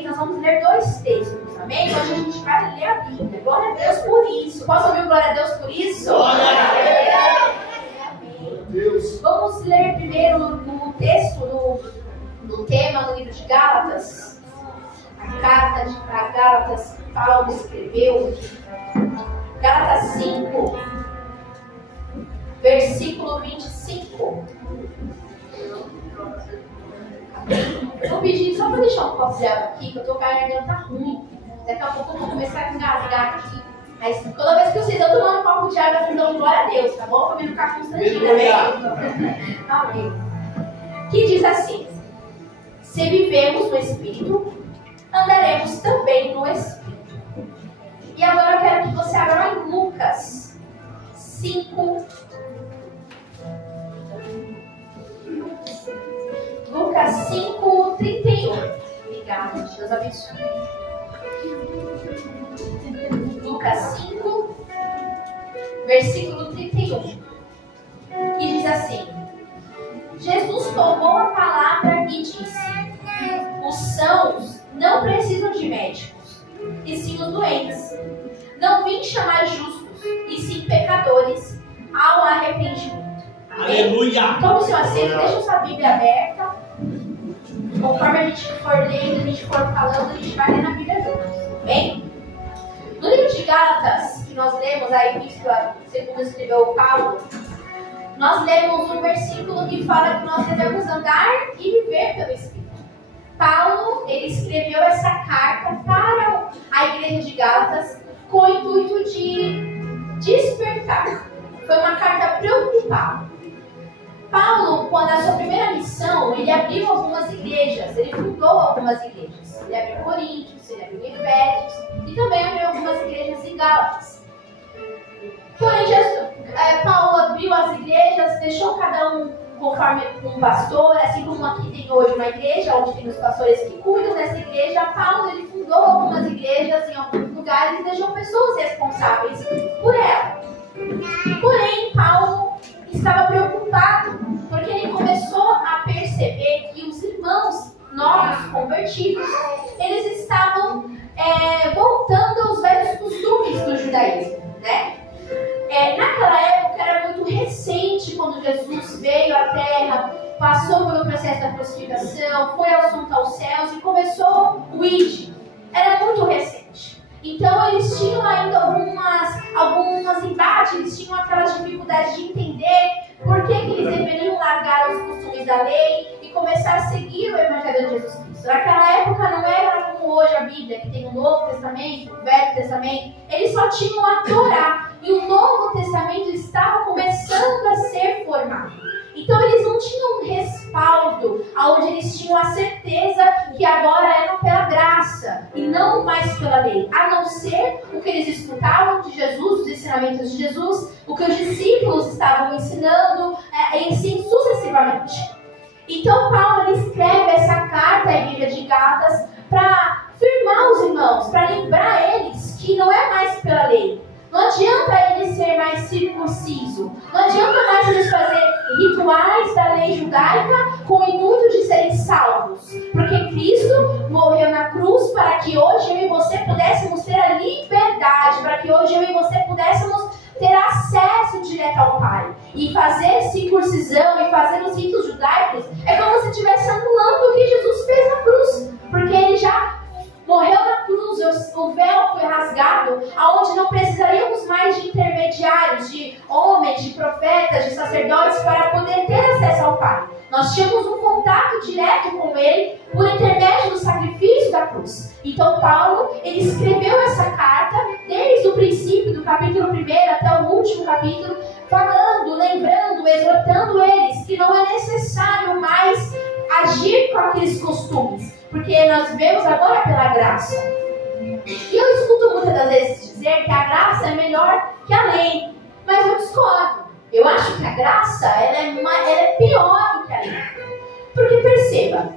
Nós vamos ler 2 textos, amém? Hoje a gente vai ler a Bíblia. Glória a Deus por isso. Posso ouvir glória a Deus por isso? Glória a Deus! Amém. Deus. Vamos ler primeiro no texto, no tema, no livro de Gálatas. A carta para Gálatas que Paulo escreveu. Gálatas 5, versículo 25. Eu vou pedir só para deixar um copo de água aqui, que eu tô com a garganta ruim. Daqui a pouco eu vou começar a engasgar aqui. Mas toda vez que vocês estão tomando um copo de água, vocês dão glória a Deus, tá bom? Para mim não ficar constrangida, amém? Amém. Que diz assim: se vivemos no Espírito, andaremos também no Espírito. E agora eu quero que você abra lá em Lucas 5. Lucas 5, 31. Obrigada, Deus abençoe. Lucas 5, versículo 31. Que diz assim: Jesus tomou a palavra e disse: os sãos não precisam de médicos, e sim os doentes. Não vim chamar justos, e sim pecadores ao arrependimento. Amém? Aleluia! Tome seu assento, deixa sua Bíblia aberta. Conforme a gente for lendo, a gente for falando, a gente vai ler na Bíblia juntos. Amém? No livro de Gálatas, que nós lemos a epístola, segundo escreveu Paulo, nós lemos um versículo que fala que nós devemos andar e viver pelo Espírito. Paulo, ele escreveu essa carta para a igreja de Gálatas com o intuito de despertar. Foi uma carta preocupada. Paulo, quando a sua primeira missão, ele abriu algumas igrejas, ele fundou algumas igrejas. Ele abriu Coríntios, ele abriu Efésios e também abriu algumas igrejas em Gálatas. Porém, Paulo abriu as igrejas, deixou cada um conforme um pastor, assim como aqui tem hoje uma igreja, onde tem os pastores que cuidam dessa igreja. Paulo, ele fundou algumas igrejas em alguns lugares e deixou pessoas responsáveis por ela. Porém, Paulo estava preocupado, porque ele começou a perceber que os irmãos novos convertidos, eles estavam voltando aos velhos costumes do judaísmo, né? Naquela época era muito recente, quando Jesus veio à Terra, passou pelo processo da crucificação, foi assunto aos céus e começou o ID. Era muito recente. Então eles tinham ainda algumas embates, eles tinham aquelas dificuldades de entender por que eles deveriam largar os costumes da lei e começar a seguir o Evangelho de Jesus Cristo. Naquela época não era como hoje a Bíblia, que tem o Novo Testamento, o Velho Testamento. Eles só tinham a Torá e o Novo Testamento estava começando a ser formado. Então eles não tinham um respaldo onde eles tinham a certeza que agora era pela graça e não mais pela lei, a não ser o que eles escutavam de Jesus, os ensinamentos de Jesus, o que os discípulos estavam ensinando, e assim sucessivamente. Então Paulo ele escreve essa carta à igreja de Gálatas para firmar os irmãos, para lembrar eles que não é mais pela lei. Não adianta ele ser mais circunciso. Não adianta mais eles fazerem rituais da lei judaica com o intuito de serem salvos. Porque Cristo morreu na cruz para que hoje eu e você pudéssemos ter a liberdade, para que hoje eu e você pudéssemos ter acesso direto ao Pai. E fazer circuncisão e fazer os ritos judaicos é como se estivesse anulando o que Jesus fez na cruz. Porque ele já morreu na cruz, o véu foi rasgado, aonde não precisaríamos mais de intermediários, de homens, de profetas, de sacerdotes para poder ter acesso ao Pai. Nós tínhamos um contato direto com Ele por intermédio do sacrifício da cruz. Então Paulo, ele escreveu essa carta desde o princípio do capítulo 1 até o último capítulo, falando, lembrando, exortando eles que não é necessário mais agir com aqueles costumes, porque nós vivemos agora pela graça. E eu escuto muitas das vezes dizer que a graça é melhor que a lei, mas eu discordo. Eu acho que a graça ela é pior do que a lei. Porque perceba,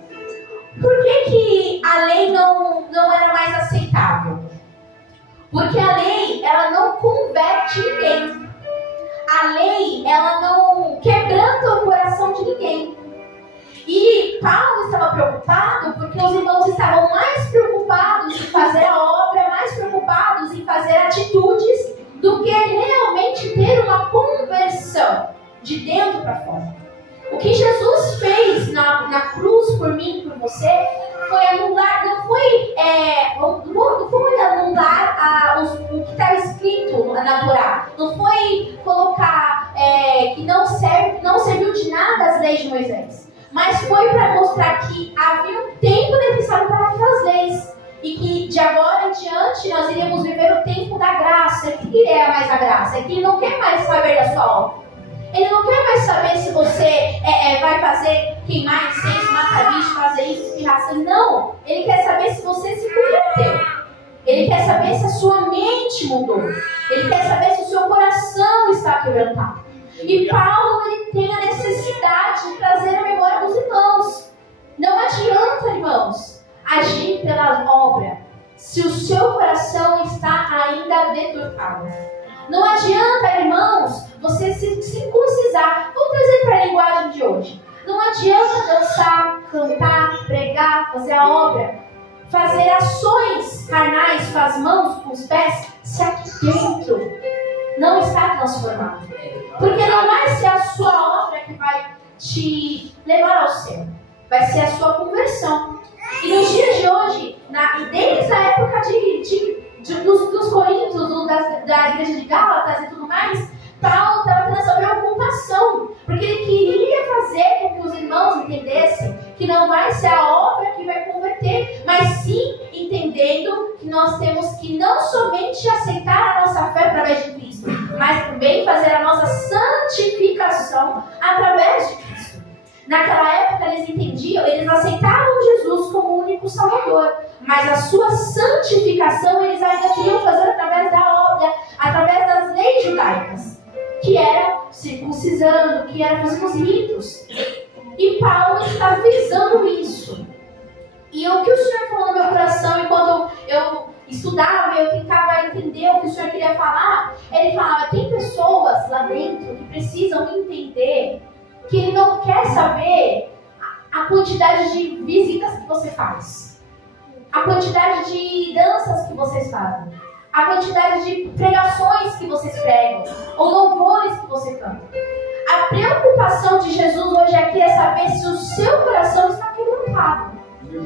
por que a lei não era mais aceitável? Porque a lei ela não converte ninguém. A lei ela não quebranta o coração de ninguém. E Paulo estava preocupado porque os irmãos estavam mais preocupados de dentro para fora. O que Jesus fez na cruz por mim e por você foi anular, não foi anular o que está escrito na Torá. Não foi colocar que não serviu de nada as leis de Moisés. Mas foi para mostrar que havia um tempo necessário para aquelas leis. E que de agora em diante nós iríamos viver o tempo da graça. O que é mais a graça? É que ele não quer mais saber da sua obra. Ele não quer mais saber se você vai fazer queimar incenso, matar bicho, fazer isso, espirrar sangue. Não. Ele quer saber se você se converteu. Ele quer saber se a sua mente mudou. Ele quer saber se o seu coração está quebrantado. E Paulo, ele tem a necessidade de trazer a memória dos irmãos. Não adianta, irmãos, agir pela obra se o seu coração está ainda deturpado. Não adianta, irmãos, você se circuncisar. Vamos trazer para a linguagem de hoje. Não adianta dançar, cantar, pregar, fazer a obra, fazer ações carnais com as mãos, com os pés, se aqui dentro não está transformado. Porque não vai ser a sua obra que vai te levar ao céu. Vai ser a sua conversão. E nos dias de hoje, desde a época dos Coríntios, da igreja de Gálatas e tudo mais, Paulo estava tendo essa preocupação, porque ele queria fazer com que os irmãos entendessem que não vai ser a obra que vai converter, mas sim entendendo que nós temos que não somente aceitar a nossa fé através de Cristo, mas também fazer a nossa santificação através de Cristo. Naquela época eles entendiam, eles aceitavam Jesus como o único Salvador, mas a sua santificação eles ainda queriam fazer através da obra, através das leis judaicas, que era circuncisando, que era fazendo os ritos. E Paulo está visando isso. E o que o Senhor falou no meu coração, enquanto eu estudava, eu tentava entender o que o Senhor queria falar, ele falava, tem pessoas lá dentro que precisam entender que ele não quer saber a quantidade de visitas que você faz, a quantidade de danças que vocês fazem, a quantidade de pregações que vocês pregam, ou louvores que você canta. A preocupação de Jesus hoje aqui é saber se o seu coração está quebrantado,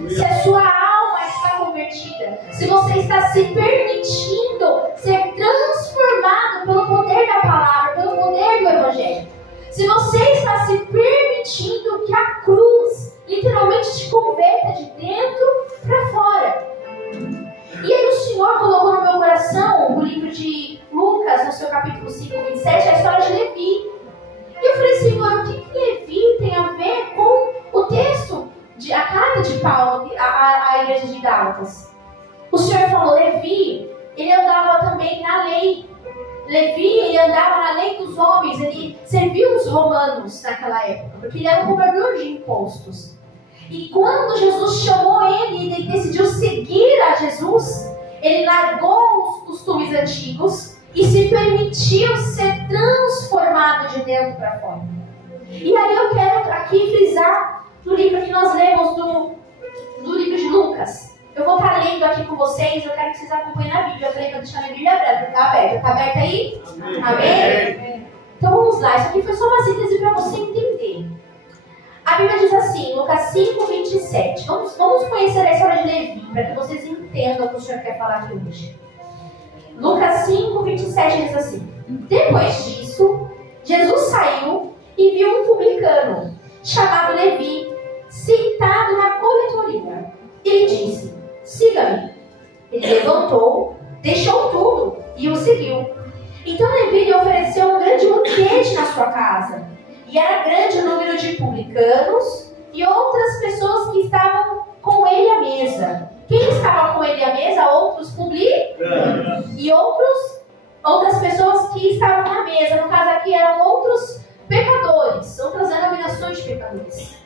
se a sua alma está convertida, se você está se permitindo ser transformado pelo poder da palavra, pelo poder do Evangelho. Se você está se permitindo que a cruz literalmente te converta de dentro para fora. E aí o Senhor colocou no meu coração o livro de Lucas, no seu capítulo 5, 27, a história de Levi. E eu falei, Senhor, o que Levi tem a ver com o texto, a carta de Paulo à igreja de Gálatas? O Senhor falou, Levi, ele andava também na lei. Levi, ele andava na lei dos homens, ele serviu os romanos naquela época, porque ele era um cobrador de impostos. E quando Jesus chamou ele, ele decidiu seguir a Jesus, ele largou os costumes antigos e se permitiu ser transformado de dentro para fora. E aí eu quero aqui frisar no livro que nós lemos, no livro de Lucas. Eu vou estar lendo aqui com vocês, eu quero que vocês acompanhem na Bíblia. Eu falei para deixar a Bíblia aberta, está aberta. Está aberta aí? Amém. Amém? Então vamos lá, isso aqui foi só uma síntese para você entender. A Bíblia diz assim, Lucas 5, 27. Vamos conhecer a história de Levi, para que vocês entendam o que o Senhor quer falar aqui hoje. Lucas 5, 27 diz assim: depois disso, Jesus saiu e viu um publicano, chamado Levi, sentado na coletoria. Ele disse, siga-me. Ele levantou, deixou tudo e o seguiu. Então Levi lhe ofereceu um grande banquete na sua casa. E era grande o número de publicanos e outras pessoas que estavam com ele à mesa. Quem estava com ele à mesa? Outros publicanos e outras pessoas que estavam na mesa. No caso aqui eram outros pecadores, outras denominações de pecadores.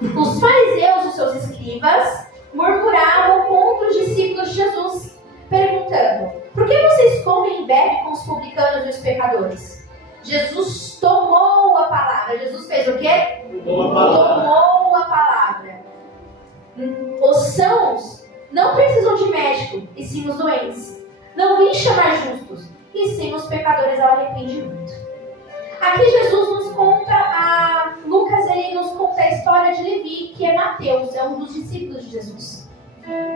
Os fariseus e os seus escribas murmuravam contra os discípulos de Jesus, perguntando, por que vocês comem e bebem com os publicanos e os pecadores? Jesus tomou a palavra. Jesus fez o quê? Tomou a palavra. Os sãos não precisam de médico, e sim os doentes. Não vim chamar justos, e sim os pecadores ao arrependimento. Aqui Jesus nos conta, Lucas ele nos conta a história de Levi, que é Mateus, é um dos discípulos de Jesus.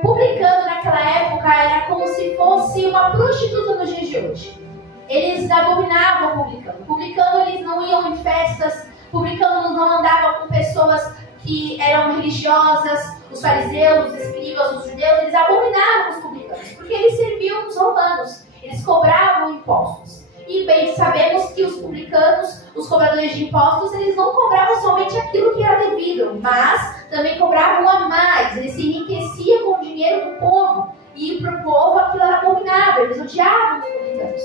Publicano naquela época era como se fosse uma prostituta nos dias de hoje. Eles abominavam publicano. Publicano eles não iam em festas, publicanos não andavam com pessoas que eram religiosas, os fariseus, os escribas, os judeus, eles abominavam os publicanos, porque eles serviam os romanos, eles cobravam impostos. E bem sabemos que os publicanos, os cobradores de impostos, eles não cobravam somente aquilo que era devido, mas também cobravam a mais. Eles se enriqueciam com o dinheiro do povo, e para o povo aquilo era abominável, eles odiavam os publicanos.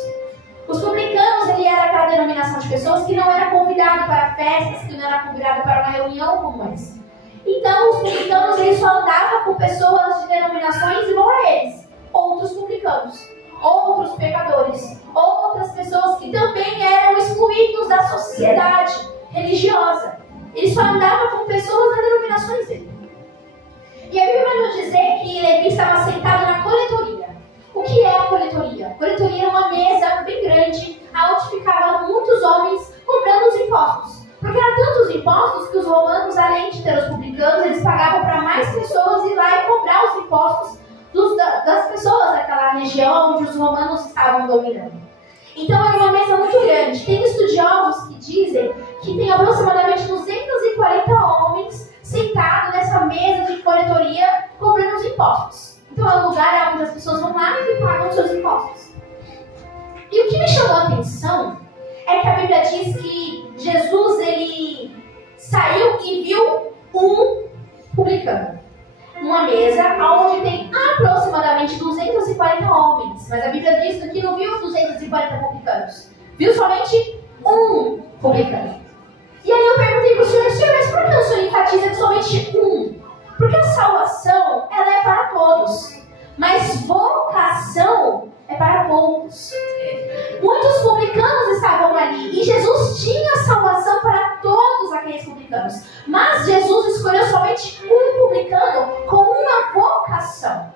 Os publicanos, ele era aquela denominação de pessoas que não era convidado para festas, que não era convidado para uma reunião como essa. Então, os publicanos, eles só andavam com pessoas de denominações igual a eles, outros publicanos, outros pecadores, outras pessoas que também eram excluídos da sociedade religiosa. Ele só andava com pessoas das denominações dele. E a Bíblia vai nos dizer que Levi estava sentado na coletoria. O que é a coletoria? A coletoria é uma mesa bem grande, onde ficavam muitos homens cobrando os impostos. Porque eram tantos impostos que os romanos, além de ter os publicanos, eles pagavam para mais pessoas ir lá e cobrar os impostos das pessoas daquela região onde os romanos estavam dominando. Então era uma mesa muito grande. Tem estudiosos que dizem que tem aproximadamente 240 homens sentados nessa mesa de coletoria cobrando os impostos. Então é um lugar onde as pessoas vão lá e pagam os seus impostos. E o que me chamou a atenção é que a Bíblia diz que Jesus ele saiu e viu um publicano. Uma mesa onde tem aproximadamente 240 homens. Mas a Bíblia diz que não viu 240 publicanos. Viu somente um publicano. E aí eu perguntei para o senhor, mas por que o senhor enfatiza que somente um? Porque a salvação, ela é para todos. Mas vocação é para poucos. Muitos publicanos estavam ali. E Jesus tinha salvação para todos aqueles publicanos. Mas Jesus escolheu somente um publicano com uma vocação.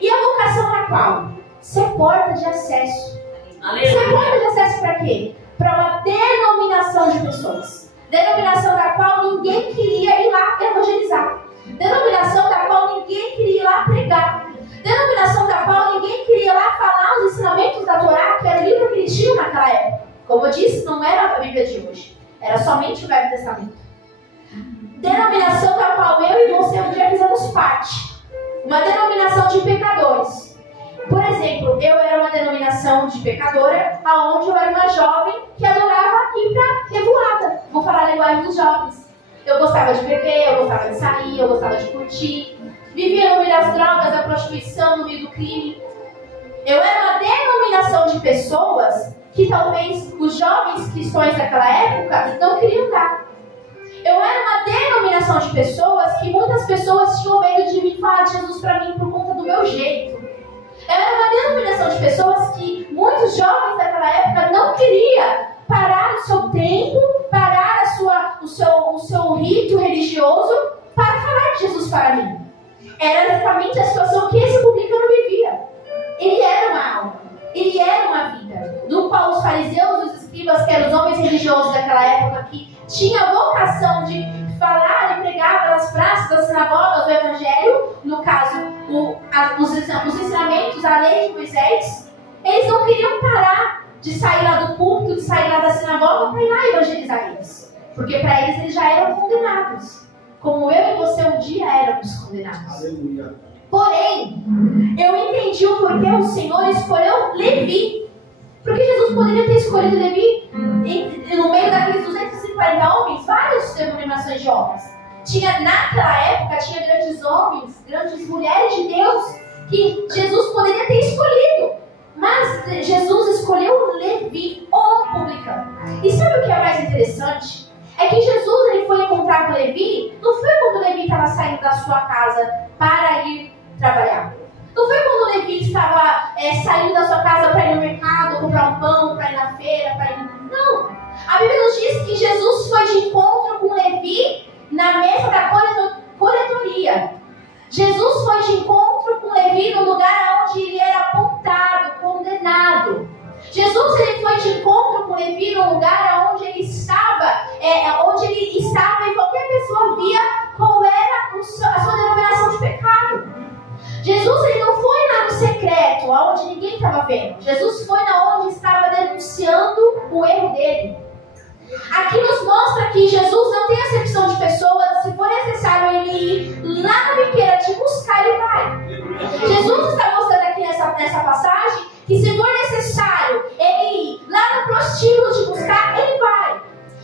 E a vocação era qual? Ser porta de acesso. Ser porta de acesso para quê? Para uma denominação de pessoas. Denominação da qual ninguém queria ir lá evangelizar. Denominação da qual ninguém queria ir lá pregar. Denominação da qual ninguém queria ir lá falar os ensinamentos da Torá, que era o livro que eles tinham naquela época. Como eu disse, não era a Bíblia de hoje. Era somente o Velho Testamento. Denominação da qual eu e você um dia fizemos parte. Uma denominação de pecadores. Por exemplo, eu era uma denominação de pecadora, onde eu era uma jovem que adorava ir para revoada. Vou falar a linguagem dos jovens. Eu gostava de beber, eu gostava de sair, eu gostava de curtir. Vivia no meio das drogas, da prostituição, no meio do crime. Eu era uma denominação de pessoas que talvez os jovens cristãos daquela época não queriam dar. Eu era uma denominação de pessoas que muitas pessoas tinham medo de vir falar de Jesus para mim por conta do meu jeito. Eu era uma denominação de pessoas que muitos jovens daquela época não queriam parar o seu tempo, parar o seu rito religioso para falar de Jesus para mim. Era exatamente a situação que esse publicano vivia. Ele era uma alma, ele era uma vida, no qual os fariseus e os escribas, que eram os homens religiosos daquela época, que tinham a vocação de falar e pregar pelas praças das sinagogas do Evangelho, no caso, os ensinamentos, a lei de Moisés, eles não queriam parar de sair lá do púlpito, de sair lá da sinagoga para ir lá evangelizar eles. Porque para eles já eram condenados. Como eu e você um dia éramos condenados. Aleluia. Porém, eu entendi o porquê o Senhor escolheu Levi. Porque Jesus poderia ter escolhido Levi no meio daqueles 240 homens, várias denominações de homens. Naquela época, tinha grandes homens, grandes mulheres de Deus, que Jesus poderia ter escolhido. Mas Jesus escolheu Levi, o publicano. E sabe o que é mais interessante? É que Jesus ele foi encontrar com Levi, não foi quando Levi estava saindo da sua casa para ir trabalhar. Não foi quando Levi estava saindo da sua casa para ir no mercado, comprar um pão, para ir na feira, para ir... Não. A Bíblia nos diz que Jesus foi de encontro com Levi na mesa da coletoria. Jesus foi de encontro com Levi no lugar onde ele era apontado, condenado. Jesus ele foi de encontro com Levi no lugar onde estava vendo. Jesus foi na onde estava denunciando o erro dele. Aqui nos mostra que Jesus não tem acepção de pessoas. Se for necessário ele ir lá na biqueira te buscar, ele vai. Jesus está mostrando aqui nessa passagem que se for necessário ele ir lá no prostíbulo te buscar, ele vai.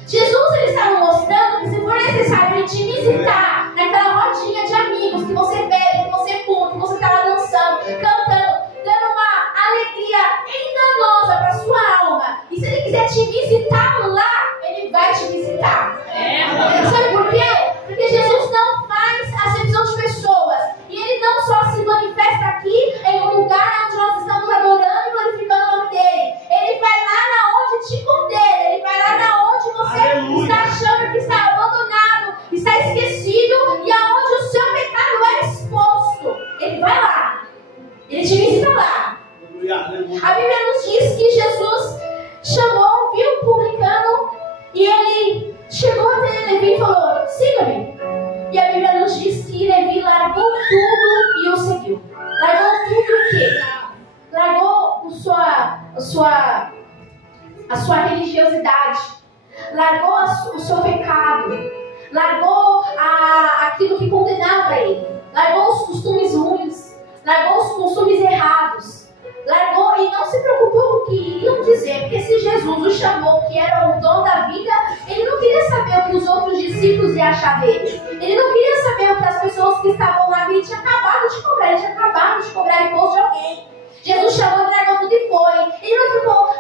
Jesus ele estava mostrando que se for necessário ele te visitar naquela rodinha de amigos que você bebe, que você fuma, que você está lá dançando, cantando, dando uma alegria enganosa para sua alma. E se ele quiser te visitar lá, ele vai te visitar. Sabe por quê? Porque Jesus não faz acepção de pessoas. E ele não só se manifesta aqui em um lugar onde nós estamos adorando e glorificando o nome dele. Ele vai lá na onde te condena. Ele vai lá na onde você está achando que está abandonado, está esquecido e aonde o seu pecado é exposto. Ele vai lá. Ele te visita lá. A Bíblia nos diz que Jesus chamou, viu o publicano e ele chegou até Levi e falou: siga-me. E a Bíblia nos diz que Levi largou tudo e o seguiu. Largou tudo o quê? Largou a sua religiosidade. Largou o seu pecado. Largou aquilo que condenava ele. Largou os costumes ruins. Largou os costumes errados. Largou e não se preocupou com o que iriam dizer, porque se Jesus o chamou, que era o dono da vida, ele não queria saber o que os outros discípulos iam achar dele. Ele não queria saber o que as pessoas que estavam lá, ele tinha acabado de cobrar, ele tinha acabado de cobrar imposto de alguém. Jesus chamou, largou tudo e foi. Ele não ficou: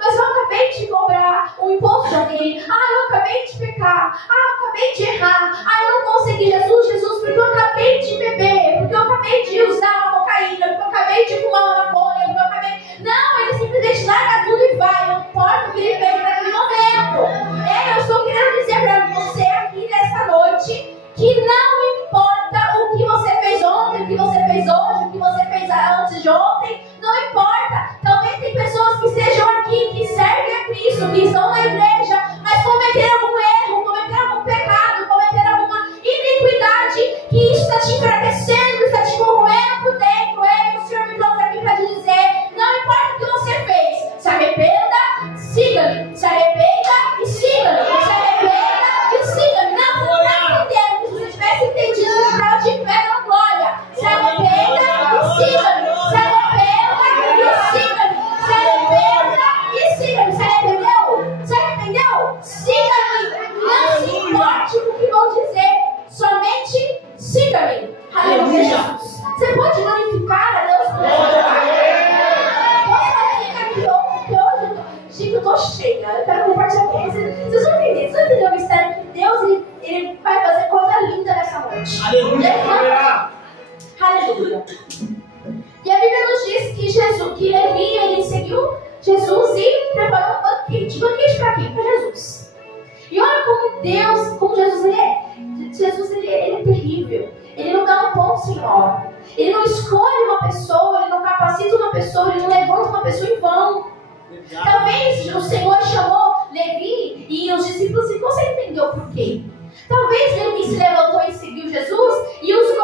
mas eu acabei de cobrar o imposto de alguém. Eu acabei de pecar. Eu acabei de errar. Eu não vou seguir Jesus, porque eu acabei de beber, porque eu acabei de usar uma cocaína, porque eu acabei de fumar uma maconha, porque eu acabei... Não, ele simplesmente larga tudo e vai. Não importa o que ele fez naquele momento. Eu estou querendo dizer para você aqui nessa noite que não importa o que você fez ontem, o que você fez hoje, o que você fez antes de ontem, não importa. Talvez tem pessoas que estejam aqui, que servem a Cristo, que estão na igreja, mas cometeram algum erro, cometeram algum pecado, cometeram alguma iniquidade, que isso está te enfraquecendo, está te corroendo por dentro. O Senhor me trouxe aqui para te dizer: não importa o que você fez, se arrependa, siga-me. Se arrependa e siga-me. Se arrependa e siga-me. Não está entendendo. Se você tivesse entendido, eu estava de pé na glória. Se arrependa e siga-me. Se arrependa e siga-me. Se arrependa e siga-me. Se arrependeu? Se arrependeu? Siga-me. Não se importe com o que vão dizer. Somente siga-me. Aleluia, Jesus. Você pode glorificar a Deus por Chico, eu tô cheia. Eu quero compartilhar com vocês. Vocês vão entender. Vocês vão entender o mistério que Deus ele vai fazer coisa linda nessa noite. Aleluia. Aleluia. E a Bíblia nos diz que Levi ele seguiu Jesus e preparou um banquete. Banquete para quem? Para Jesus. E olha como Jesus ele é. Jesus ele é terrível. Ele não dá um ponto sem nó. Ele não escolhe uma pessoa, ele não capacita uma pessoa, ele não levanta uma pessoa em vão. Talvez o Senhor chamou Levi e os discípulos e você entendeu por quê. Talvez Levi se levantou e seguiu Jesus e os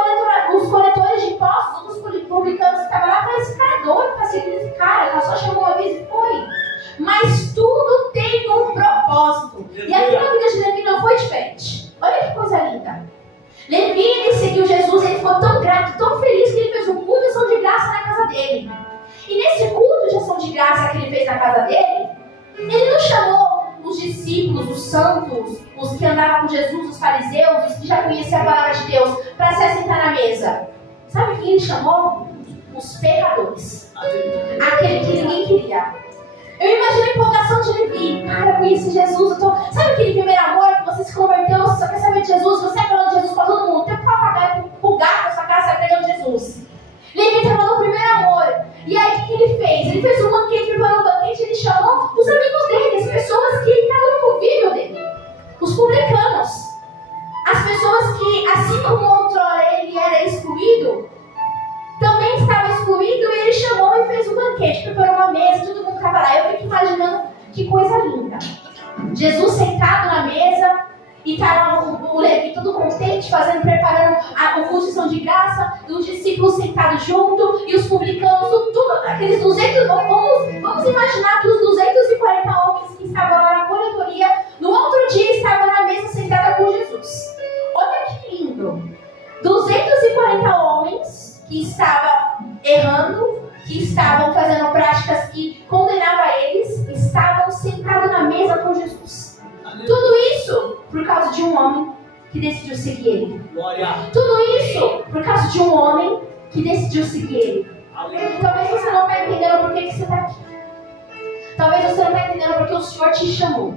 coletores de impostos, os publicanos que estavam lá, falaram: esse cara é doido, está seguindo esse cara, ela só chamou uma vez e foi. Mas tudo tem um propósito. E aqui na vida de Levi não foi diferente. Olha que coisa linda. Levi, ele seguiu Jesus, ele ficou tão grato, tão feliz que ele fez um culto de ação de graça na casa dele. E nesse culto de ação de graça que ele fez na casa dele, ele não chamou os discípulos, os santos, os que andavam com Jesus, os fariseus, os que já conheciam a palavra de Deus, para se assentar na mesa. Sabe quem ele chamou? Os pecadores. Aquele que ninguém queria. Eu imagino a empolgação de Levi. Cara, eu conheci Jesus. Sabe aquele primeiro amor que você se converteu, você só quer saber de Jesus, você está falando de Jesus para todo mundo. Tem um papagaio pro gato na sua casa, você está pregando Jesus. Levi estava no primeiro amor. E aí o que ele fez? Ele fez um banquete, preparou um banquete, ele chamou os amigos dele, as pessoas que estavam no convívio dele. Os publicanos. As pessoas que, assim como outrora ele era excluído, também estava excluído, e ele chamou e fez um banquete, preparou uma mesa, todo mundo estava lá. Eu fico imaginando que coisa linda. Jesus sentado na mesa, e estava o Levi todo contente, preparando a culto de ação de graça, os discípulos sentados junto, e os publicanos, tudo. aqueles 200, vamos imaginar que os 240 homens que estavam lá na coletoria, no outro dia estavam na mesa sentada com Jesus. Olha que lindo! 240 homens que estavam errando, que estavam fazendo práticas que condenavam eles, estavam sentados na mesa com Jesus. Tudo isso por causa de um homem que decidiu seguir ele. Tudo isso por causa de um homem que decidiu seguir ele. Talvez você não está entendendo por que você está aqui. Talvez você não está entendendo porque o Senhor te chamou.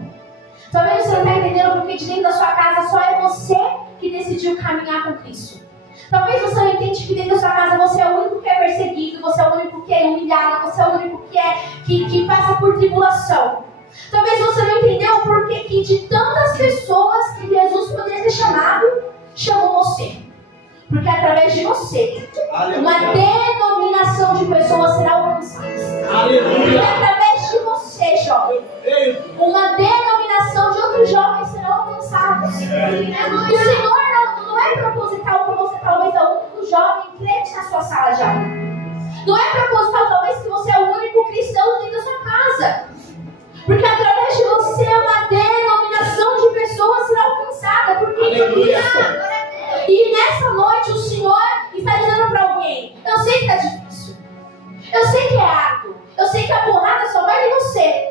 Talvez você não está entendendo porque de dentro da sua casa só é você que decidiu caminhar com Cristo. Talvez você não entenda que dentro da sua casa você é o único que é perseguido, você é o único que é humilhado, você é o único que passa por tribulação. Talvez você não entendeu o porquê que de tantas pessoas que Jesus poderia ter chamado, chamou você. Porque através de você, uma denominação de pessoas será alcançada. Porque através de você, jovem, uma denominação de outros jovens será alcançada. E o Senhor não é proposital para você, talvez, é o único jovem crente na sua sala de aula. Não é proposital, talvez, que você é o único cristão dentro da sua casa. Porque através de você, uma denominação de pessoas será alcançada por Cristo. E nessa noite o Senhor está dizendo para alguém: eu sei que está difícil, eu sei que é árduo, eu sei que a porrada só vai em você,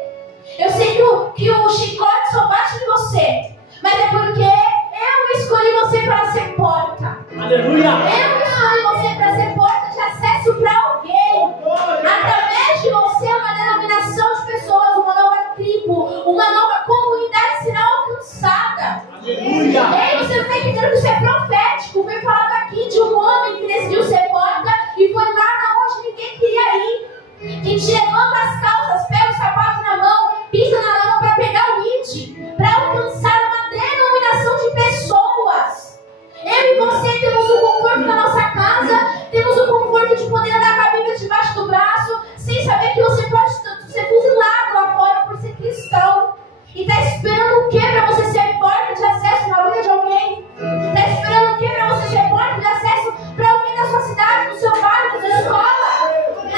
eu sei que o chicote só bate em você, mas é porque eu escolhi você para ser porta. Aleluia! Eu escolhi você para ser porta de acesso para alguém. Através de você, uma denominação de pessoas, uma nova tribo, uma nova comunidade será alcançada. Aleluia! Ei, você não está entendendo que isso é profético. Foi falado aqui de um homem que decidiu ser porta e foi lá onde ninguém queria ir. Que te levanta as calças, pega o sapato na mão, pisa na lama para pegar o it, para alcançar uma denominação de pessoas. Eu e você temos o conforto da nossa casa, temos o conforto de poder andar com a Bíblia debaixo do braço, sem saber que você pode ser fuzilado lá fora por ser cristão. E está esperando o que para você ser porta de acesso na vida de alguém? Está esperando o que para você ser porta de acesso para alguém da sua cidade, do seu bairro, da sua escola?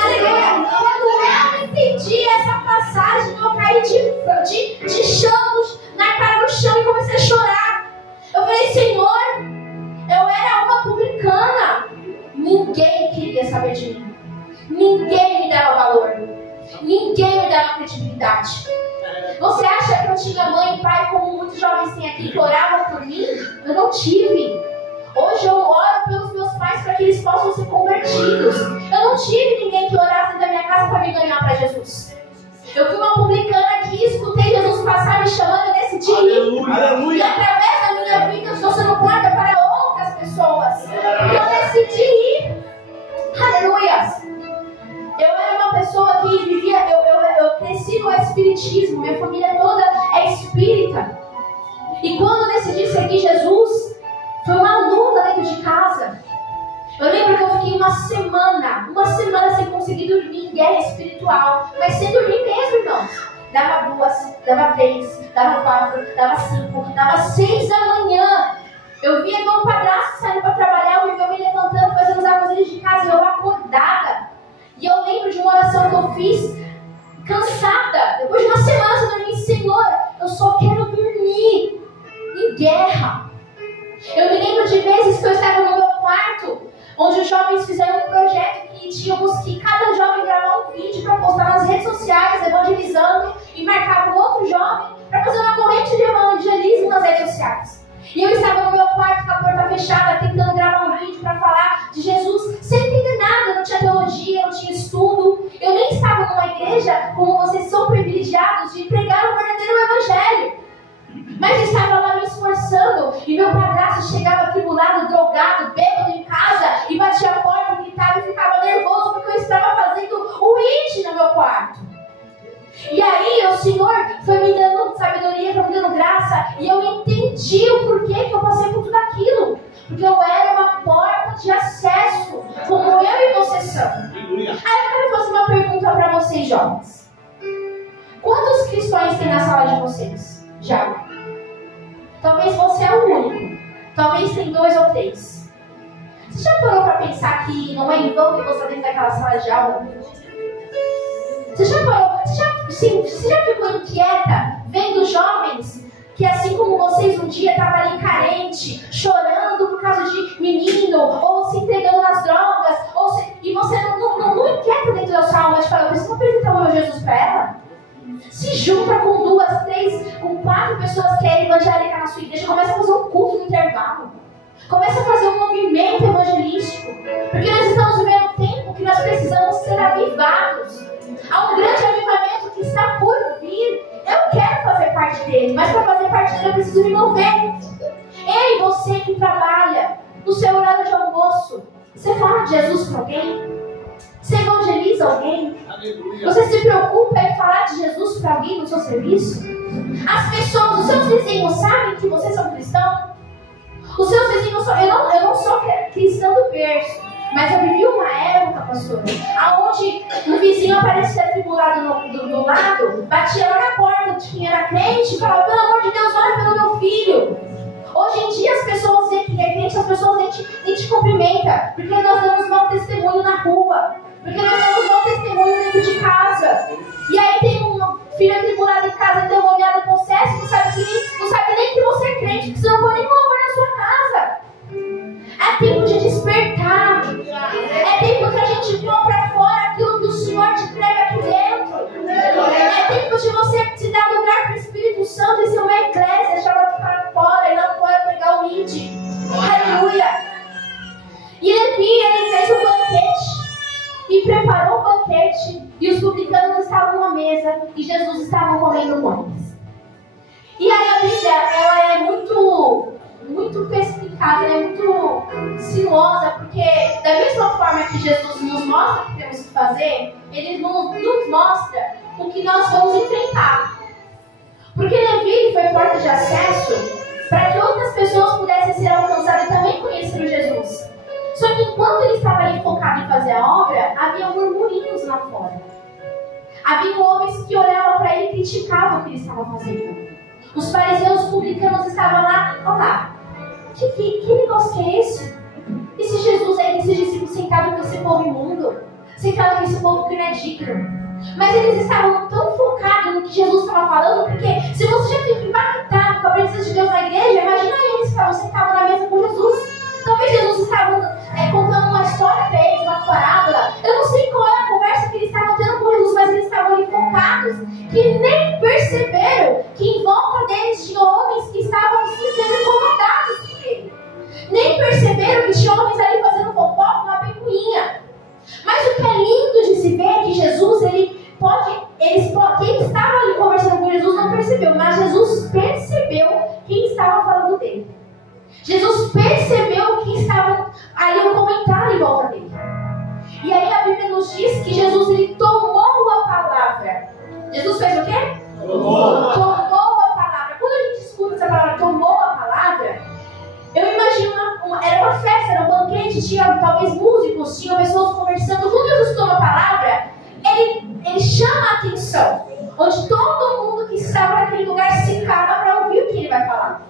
Aleluia! Quando eu entendi essa passagem, eu caí de chão, na cara no chão e comecei a chorar. Eu falei: Senhor, eu era uma publicana. Ninguém queria saber de mim. Ninguém me dava valor. Ninguém me dava credibilidade. Você acha que eu tinha mãe e pai, como muitos jovens têm aqui, que oravam por mim? Eu não tive. Hoje eu oro pelos meus pais para que eles possam ser convertidos. Eu não tive ninguém que orasse da minha casa para me ganhar para Jesus. Eu fui uma publicana que escutei Jesus passar me chamando e decidi ir. Aleluia. E através da minha vida eu estou sendo porta para outras pessoas. Eu decidi ir. Aleluia. Eu era uma pessoa que vivia, eu cresci no espiritismo, minha família toda é espírita. E quando eu decidi seguir Jesus, foi uma luta dentro de casa. Eu lembro que eu fiquei uma semana sem conseguir dormir em guerra espiritual. Mas sem dormir mesmo, irmãos. Dava 2, dava 3, dava 4, dava 5, dava 6 da manhã. Eu via meu padrasto saindo para trabalhar, eu via me levantando, fazendo os afazeres de casa, e eu acordada. E eu lembro de uma oração que eu fiz, cansada. Depois de uma semana eu dormi: Senhor, eu só quero dormir em guerra. Eu me lembro de vezes que eu estava no meu quarto, onde os jovens fizeram um projeto que tínhamos que cada jovem gravar um vídeo para postar nas redes sociais, evangelizando, e marcar um outro jovem para fazer uma corrente de evangelismo nas redes sociais. E eu estava no meu quarto com a porta fechada, tentando gravar um vídeo para falar de Jesus, sem entender nada, não tinha teologia, não tinha estudo. Eu nem estava numa igreja, como vocês são privilegiados, de pregar o verdadeiro evangelho. Mas eu estava lá me esforçando, e meu padrasto chegava atribulado, drogado, bêbado em casa, e batia a porta, gritava e ficava nervoso, porque eu estava fazendo o it no meu quarto. E aí o Senhor foi me dando sabedoria, foi me dando graça, e eu entendi o porquê que eu passei por tudo aquilo. Porque eu era uma porta de acesso, como eu e você são. Aí eu quero fazer uma pergunta para vocês, jovens. Quantos cristãos tem na sala de vocês? Já? Talvez você é o único. Talvez tem 2 ou 3. Você já parou para pensar que não é em vão que você está dentro daquela sala de aula? Você já ficou inquieta vendo jovens que, assim como vocês, um dia estavam ali carente, chorando por causa de menino, ou se entregando nas drogas, e você não inquieta dentro da sua alma de falar, eu preciso apresentar o meu Jesus para ela? Se junta com 2, 3, com 4 pessoas que querem evangélica na sua igreja, começa a fazer um culto no intervalo. Começa a fazer um movimento evangelístico. Porque nós estamos vivendo um tempo que nós precisamos ser avivados. Há um grande avivamento que está por vir. Eu quero fazer parte dele, mas para fazer parte dele eu preciso me mover. Ei, você que trabalha no seu horário de almoço, você fala de Jesus para alguém? Você evangeliza alguém? Aleluia. Você se preocupa em falar de Jesus para alguém no seu serviço? As pessoas, os seus vizinhos sabem que vocês são cristãos? Os seus vizinhos, eu não sou cristã do berço, mas eu vivi uma época, pastora, onde o vizinho aparecia atribulado do lado, batia lá na porta de quem era crente e falava, pelo amor de Deus, olha pelo meu filho. Hoje em dia as pessoas veem que é crente, as pessoas nem te cumprimentam, porque nós damos mau testemunho na rua, porque nós damos mau testemunho dentro de casa. E aí tem um filho atribulado em casa, endemoniado, possesso, não sabe nem que você é crente, porque você não pode nem louvor na sua casa. É tempo de despertar. É tempo que a gente põe pra fora aquilo que o Senhor te entrega aqui dentro. É tempo de você se dar lugar para o Espírito Santo e ser uma eclésia, chamar para fora e lá fora pregar o índio. Aleluia. E Levi, ele fez um banquete e preparou o banquete, e os publicanos estavam à mesa e Jesus estava comendo com eles. E aí a Bíblia, ela é muito perspicaz, ela é muito sinuosa, porque da mesma forma que Jesus nos mostra o que temos que fazer, ele nos mostra o que nós vamos enfrentar. Porque Levi foi porta de acesso para que outras pessoas pudessem ser alcançadas e também conhecer o Jesus. Só que enquanto ele estava ali focado em fazer a obra, havia murmurinhos lá fora. Havia homens que olhavam para ele e criticavam o que ele estava fazendo. Os fariseus publicanos estavam lá, olha lá, que negócio que é esse? Esse Jesus aí, esses discípulos sentados com esse povo imundo, sentados com esse povo que não é digno. Mas eles estavam tão focados no que Jesus estava falando, porque se você já fica impactado com a presença de Deus na igreja, imagina eles que estavam sentados na mesa com Jesus. Talvez Jesus estava contando uma história para eles, uma parábola. Eu não sei qual é a conversa que eles estavam tendo com Jesus, mas eles estavam ali focados, que nem perceberam que em volta deles tinha homens que estavam se sendo incomodados por ele. Nem perceberam que tinha homens ali fazendo fofoca, uma picuinha. Mas o que é lindo de se ver é que Jesus, quem estava ali conversando com Jesus não percebeu, mas Jesus percebeu quem estava falando dele. Jesus percebeu que estava ali um comentário em volta dele. E aí a Bíblia nos diz que Jesus, ele tomou a palavra. Jesus fez o quê? Tomou a palavra. Quando a gente escuta essa palavra, tomou a palavra, eu imagino era uma festa, era um banquete, tinha talvez músicos, tinha pessoas conversando. Quando Jesus toma a palavra, ele chama a atenção, onde todo mundo que estava naquele lugar se cala para ouvir o que ele vai falar.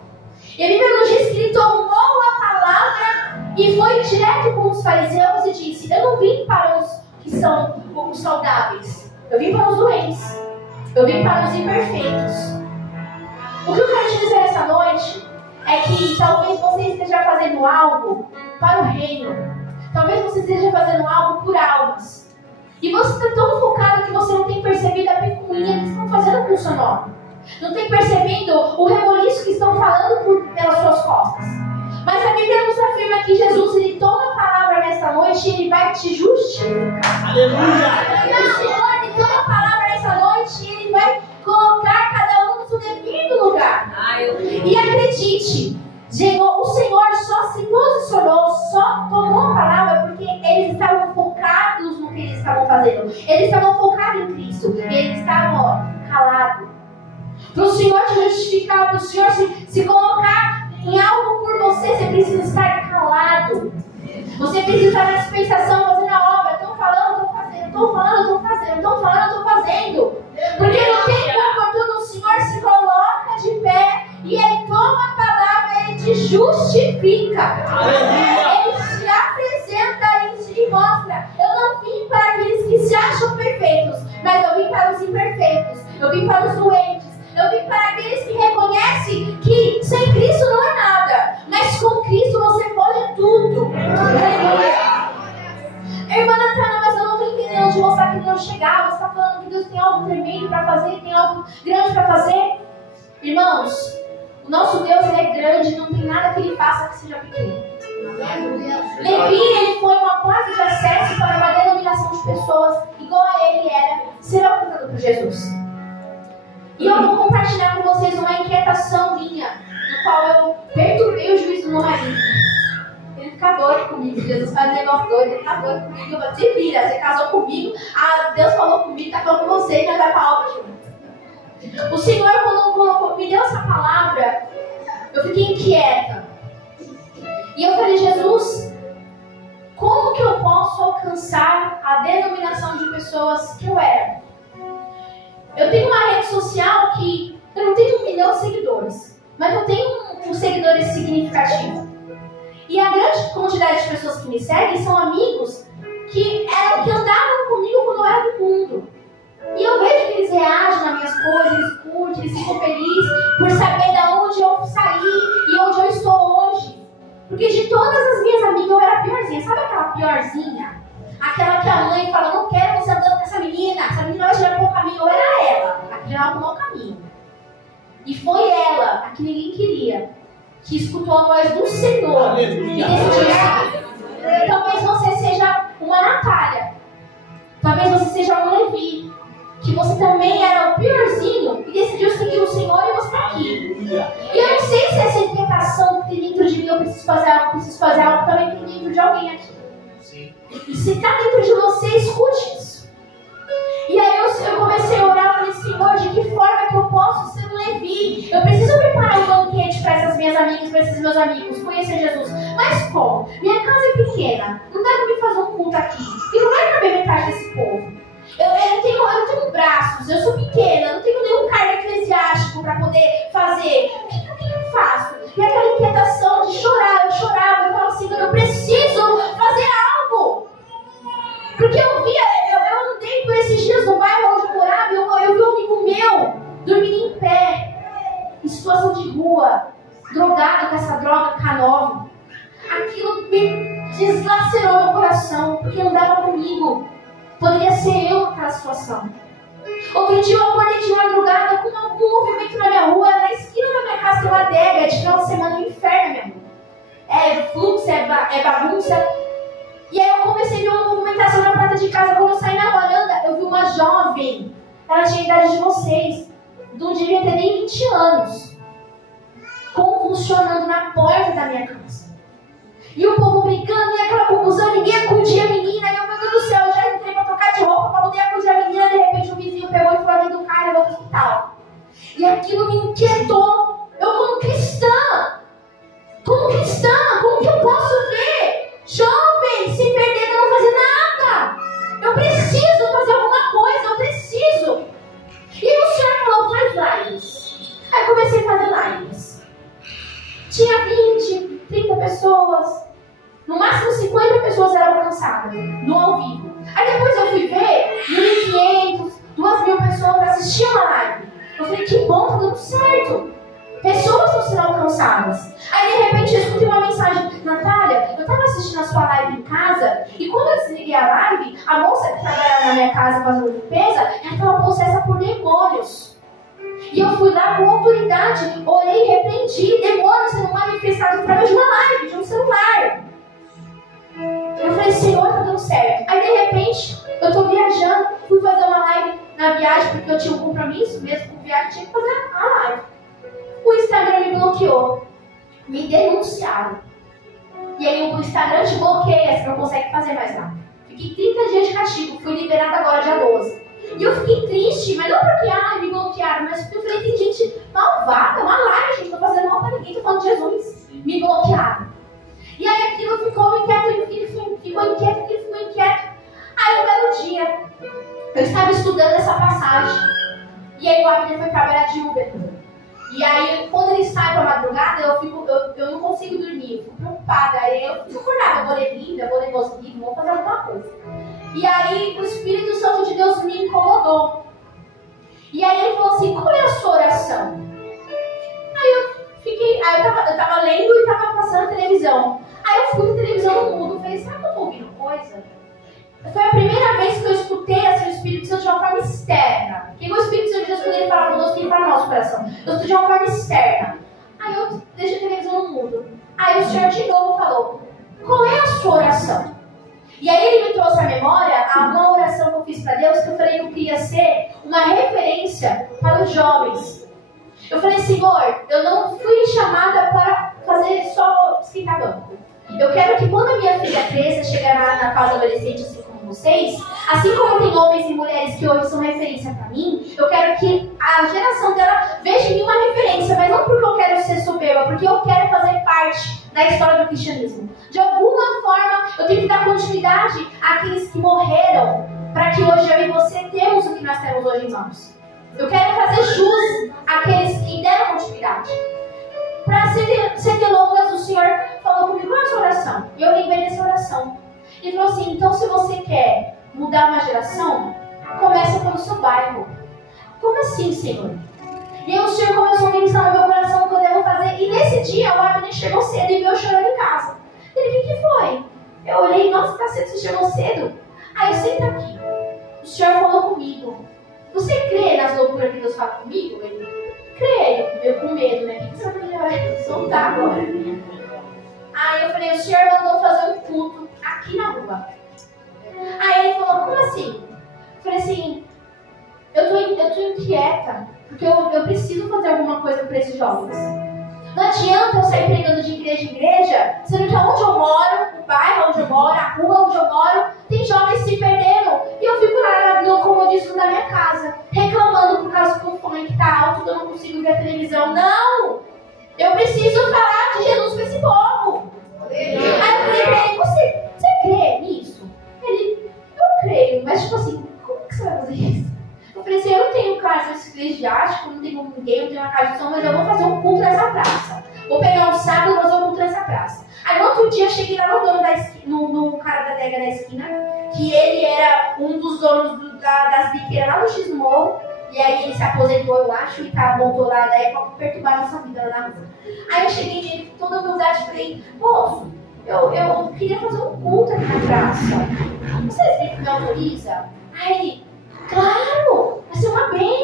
E a Bíblia nos diz que ele tomou a palavra e foi direto com os fariseus e disse, eu não vim para os que são os saudáveis, eu vim para os doentes, eu vim para os imperfeitos. O que eu quero te dizer essa noite é que talvez você esteja fazendo algo para o reino, talvez você esteja fazendo algo por almas, e você está tão focado que você não tem percebido a picuinha que estão fazendo com o seu nome. Não tem percebido o reboliço que estão falando pelas suas costas. Mas a Bíblia nos afirma que Jesus, ele toma a palavra nesta noite e ele vai te justificar. Aleluia! O Senhor, ele toma a palavra nesta noite e ele vai colocar cada um no seu devido lugar. E acredite, o Senhor só se posicionou, só tomou a palavra porque eles estavam focados no que eles estavam fazendo. Eles estavam focados em Cristo. Eles estavam calados. Para o Senhor te justificar, para o Senhor se colocar em algo por você, você precisa estar calado. Você precisa estar na dispensação, fazendo a obra. Estão falando, estou fazendo. Estão falando, estou fazendo. Estão falando, estou fazendo. Porque no tempo oportuno o Senhor se coloca de pé e Ele toma a palavra, Ele te justifica. Ele te apresenta, Ele te mostra. Eu não vim para aqueles que se acham perfeitos, mas eu vim vim para os doentes, eu vim para aqueles que reconhecem que sem Cristo não é nada, mas com Cristo você pode tudo. Irmã Natália, mas eu não estou entendendo de mostrar que ele não chegava. Você está falando que Deus tem algo tremendo para fazer, tem algo grande para fazer? Irmãos, o nosso Deus ele é grande, não tem nada que ele faça que seja pequeno. Levi, ele foi uma porta de acesso para uma denominação de pessoas igual a ele era ser alcançado por Jesus. E eu vou compartilhar com vocês uma inquietação minha, no qual eu perturbei o juízo do meu marido. Ele fica doido comigo, Jesus faz um negócio doido, ele fica doido comigo, eu vou te vira, você casou comigo, Deus falou comigo, está falando com você, já vai para obra junto. O Senhor, quando me deu essa palavra, eu fiquei inquieta. E eu falei, Jesus, como que eu posso alcançar a denominação de pessoas que eu era? Eu tenho uma rede social que eu não tenho 1 milhão de seguidores, mas eu tenho um seguidores significativo. E a grande quantidade de pessoas que me seguem são amigos que andavam comigo quando eu era do mundo. E eu vejo que eles reagem nas minhas coisas, eles curtem, eles ficam felizes por saber de onde eu saí e onde eu estou hoje. Porque de todas as minhas amigas eu era a piorzinha. Sabe aquela piorzinha? Aquela que a mãe fala, não quero você andando com essa menina vai gerar um bom caminho. Eu era ela, a que gerava um mau caminho. E foi ela, a que ninguém queria, que escutou a voz do Senhor. Aleluia. E decidiu. Talvez você seja uma Natália. Talvez você seja um Levi. Que você também era o piorzinho e decidiu seguir o Senhor e você está aqui. E eu não sei se essa inquietação que tem dentro de mim, eu preciso fazer algo, também tem dentro de alguém aqui. Sim. E se está dentro de você, escute isso. E aí eu comecei a orar e falei, Senhor, de que forma que eu posso ser um Levi? Eu preciso preparar um banquete para essas minhas amigas, para esses meus amigos, conhecer Jesus. Mas como? Minha casa é pequena, não dá para me fazer um culto aqui. E não vai caber metade desse povo. Eu não tenho braços, eu sou pequena, eu não tenho nenhum cargo eclesiástico para poder fazer. O que eu faço? E aquela inquietação de chorar, eu chorava, eu falava assim, eu preciso fazer algo. Porque eu andei por esses dias no bairro onde eu morava, eu vi um amigo meu dormindo em pé, em situação de rua, drogado com essa droga K9. Aquilo me deslacerou meu coração, porque andava comigo. Poderia ser eu naquela situação. Outro dia eu acordei de madrugada com algum movimento na minha rua. Na esquina da minha casa tem uma adega. De final de semana no inferno, minha rua. É fluxo, é bagunça. E aí eu comecei a ver uma movimentação na porta de casa. Quando eu saí na varanda, eu vi uma jovem. Ela tinha a idade de vocês. Não devia ter nem 20 anos. Convulsionando na porta da minha casa. E o povo brigando, e aquela confusão, ninguém acudia a menina. E eu, meu Deus do céu, eu já entrei pra trocar de roupa pra poder acudir a menina. De repente o vizinho pegou e foi dentro do carro e levou pro hospital. E aquilo me inquietou. Eu como cristã, como que eu posso ver jovens se perdendo e não fazer nada? Eu preciso fazer alguma coisa, eu preciso. E o Senhor falou, faz lives. Aí comecei a fazer lives. Tinha 20, 30 pessoas. No máximo 50 pessoas eram alcançadas no ao vivo. Aí depois eu fui ver 1.500, 2.000 pessoas assistiam a live. Eu falei, que bom, tá dando certo. Pessoas estão sendo alcançadas. Aí de repente eu escutei uma mensagem, Natália, eu estava assistindo a sua live em casa e quando eu desliguei a live, a moça que trabalhava na minha casa fazendo limpeza, ela estava possessa por demônios. E eu fui lá com autoridade, orei e repreendi demônios sendo manifestados através de uma live, de um celular. Eu falei, Senhor, tá dando certo. Aí de repente, eu tô viajando, fui fazer uma live na viagem, porque eu tinha um compromisso, mesmo com viagem, tinha que fazer a live. O Instagram me bloqueou, me denunciaram. E aí o Instagram te bloqueia, você não consegue fazer mais nada. Fiquei 30 dias de castigo, fui liberada agora dia 12. E eu fiquei triste, mas não porque me bloquearam, mas porque eu falei, tem gente malvada, uma live, gente, tô fazendo mal pra ninguém, tô falando de Jesus. Me bloquearam. E aí aquilo ficou inquieto, ele ficou inquieto. Aí um belo dia, eu estava estudando essa passagem. E aí o Abner foi trabalhar de Uber. E aí, quando ele sai pra madrugada, eu não consigo dormir, eu fico preocupada. Aí eu fico acordada, eu vou ler Bíblia, vou ler meus livros, vou fazer alguma coisa. E aí, o Espírito Santo de Deus me incomodou. E aí ele falou assim, qual é a sua oração? Aí eu tava lendo e tava passando a televisão. Aí eu fui na televisão no mudo, falei, será que eu tô ouvindo coisa? Foi a primeira vez que eu escutei assim, o Espírito Santo de uma forma externa. Porque o Espírito Santo de Deus, quando ele fala conosco, ele fala no nosso coração. Eu escutei de uma forma externa. Aí eu deixei a televisão no mudo. Aí o Senhor de novo falou, qual é a sua oração? E aí ele me trouxe à memória uma oração que eu fiz para Deus, que eu falei que eu queria ser uma referência para os jovens. Eu falei, Senhor, eu não fui chamada para fazer só esquentar banco. Eu quero que quando a minha filha cresça, chegar na fase adolescente, assim como vocês, assim como tem homens e mulheres que hoje são referência para mim, eu quero que a geração dela veja em mim uma referência, mas não porque eu quero ser soberba, porque eu quero fazer parte da história do cristianismo. De alguma forma, eu tenho que dar continuidade àqueles que morreram, para que hoje eu e você temos o que nós temos hoje, irmãos. Eu quero fazer jus àqueles que deram continuidade. Para ser delongas, o Senhor falou comigo, qual é a sua oração? E eu lembrei dessa oração. Ele falou assim, então se você quer mudar uma geração, começa pelo seu bairro. Como assim, Senhor? E aí o Senhor começou a ministrar no meu coração o que eu devo fazer. E nesse dia, o Abner chegou cedo e veio chorando em casa. Ele, o que foi? Eu olhei, nossa, tá cedo, você chegou cedo? Aí eu sento aqui. O Senhor falou comigo. Você crê nas loucuras que Deus fala comigo? Ele, creio. Eu com medo, né? O que você vai soltar agora? Aí eu falei, o Senhor mandou fazer um culto aqui na rua. Aí ele falou, como assim? Eu falei assim, eu tô inquieta, porque eu preciso fazer alguma coisa para esses jovens. Não adianta eu sair pregando de igreja em igreja, sendo que onde eu moro, o bairro onde eu moro, a rua onde eu moro, tem jovens se perdendo. E eu fico lá no comodismo da minha casa, reclamando por causa que o fone tá alto, que eu não consigo ver a televisão. Não! Eu preciso falar de Jesus para esse povo. Aí eu falei pra ele, você crê nisso? Ele, eu creio, mas tipo assim, como que você vai fazer isso? Eu falei assim, eu não tenho casa eclesiástica, não tenho ninguém, não tenho uma casa de som, mas eu vou fazer um culto nessa praça. Vou pegar um sábado e vou fazer um culto nessa praça. Aí no outro dia eu cheguei lá no dono da esquina, no cara da adega da esquina, que ele era um dos donos das biqueiras lá no X do Morro, e aí ele se aposentou, eu acho, e montou lá daí pra perturbar a nossa vida lá na rua. Aí eu cheguei nele com toda a humildade e falei, moço, eu queria fazer um culto aqui na praça. Vocês me autorizam? Aí ele, claro, vai ser uma benção.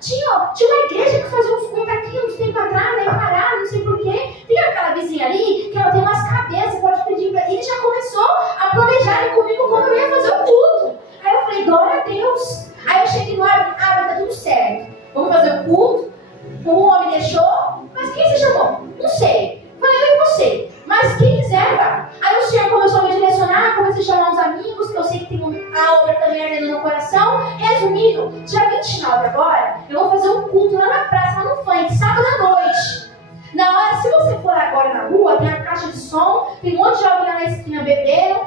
Tinha uma igreja que fazia uns cultos aqui uns tempos atrás, aí pararam, não sei porquê. Tem aquela vizinha ali que ela tem umas cabeças, pode pedir pra ele. Já começou a planejar comigo quando eu ia fazer o culto. Aí eu falei, glória a Deus. Aí eu cheguei no ar, mas tá tudo certo. Vamos fazer o culto. O homem deixou, mas quem você chamou? Não sei. Falei, eu e você. Mas quem quiser, vai. Aí o Senhor começou a me direcionar, comecei a chamar uns amigos, que eu sei que tem a obra também ardendo no coração. Resumindo, dia 29 agora, eu vou fazer um culto lá na praça, lá no funk, sábado à noite. Na hora, se você for agora na rua, tem a caixa de som, tem um monte de jovem lá na esquina bebendo,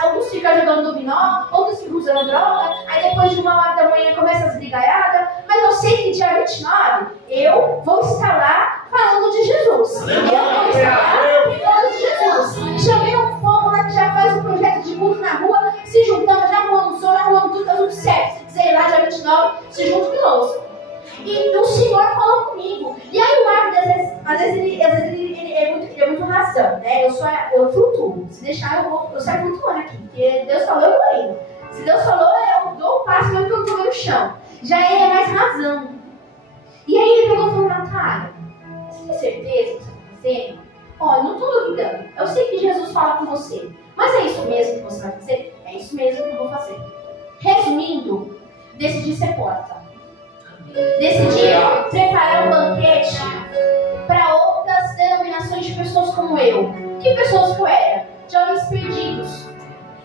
alguns ficam jogando dominó, outros ficam usando droga, aí depois de 1h da manhã começa as brigaiadas, mas eu sei que dia 29 eu vou estar lá falando de Jesus. Eu vou estar lá falando de Jesus. Chamei um povo lá que já faz um projeto de culto na rua, se juntamos, já arrumando som, já arrumando tudo, tá tudo certo. Se quiser ir lá dia 29, se junte conosco. E o Senhor falou comigo. E aí o Marcos, às vezes ele é muito razão, né? Eu flutuo. Se deixar, eu saio flutuando aqui. Porque Deus falou, eu vou indo. Se Deus falou, eu dou o passo mesmo que eu tô no chão. Já ele é mais razão. E aí ele pegou e falou, Natália, você tem certeza que você está fazendo? Olha, não estou duvidando. Eu sei que Jesus fala com você. Mas é isso mesmo que você vai fazer? É isso mesmo que eu vou fazer. Resumindo, decidi ser porta. Decidi preparar um banquete para outras denominações de pessoas como eu. Que pessoas que eu era? Jovens perdidos,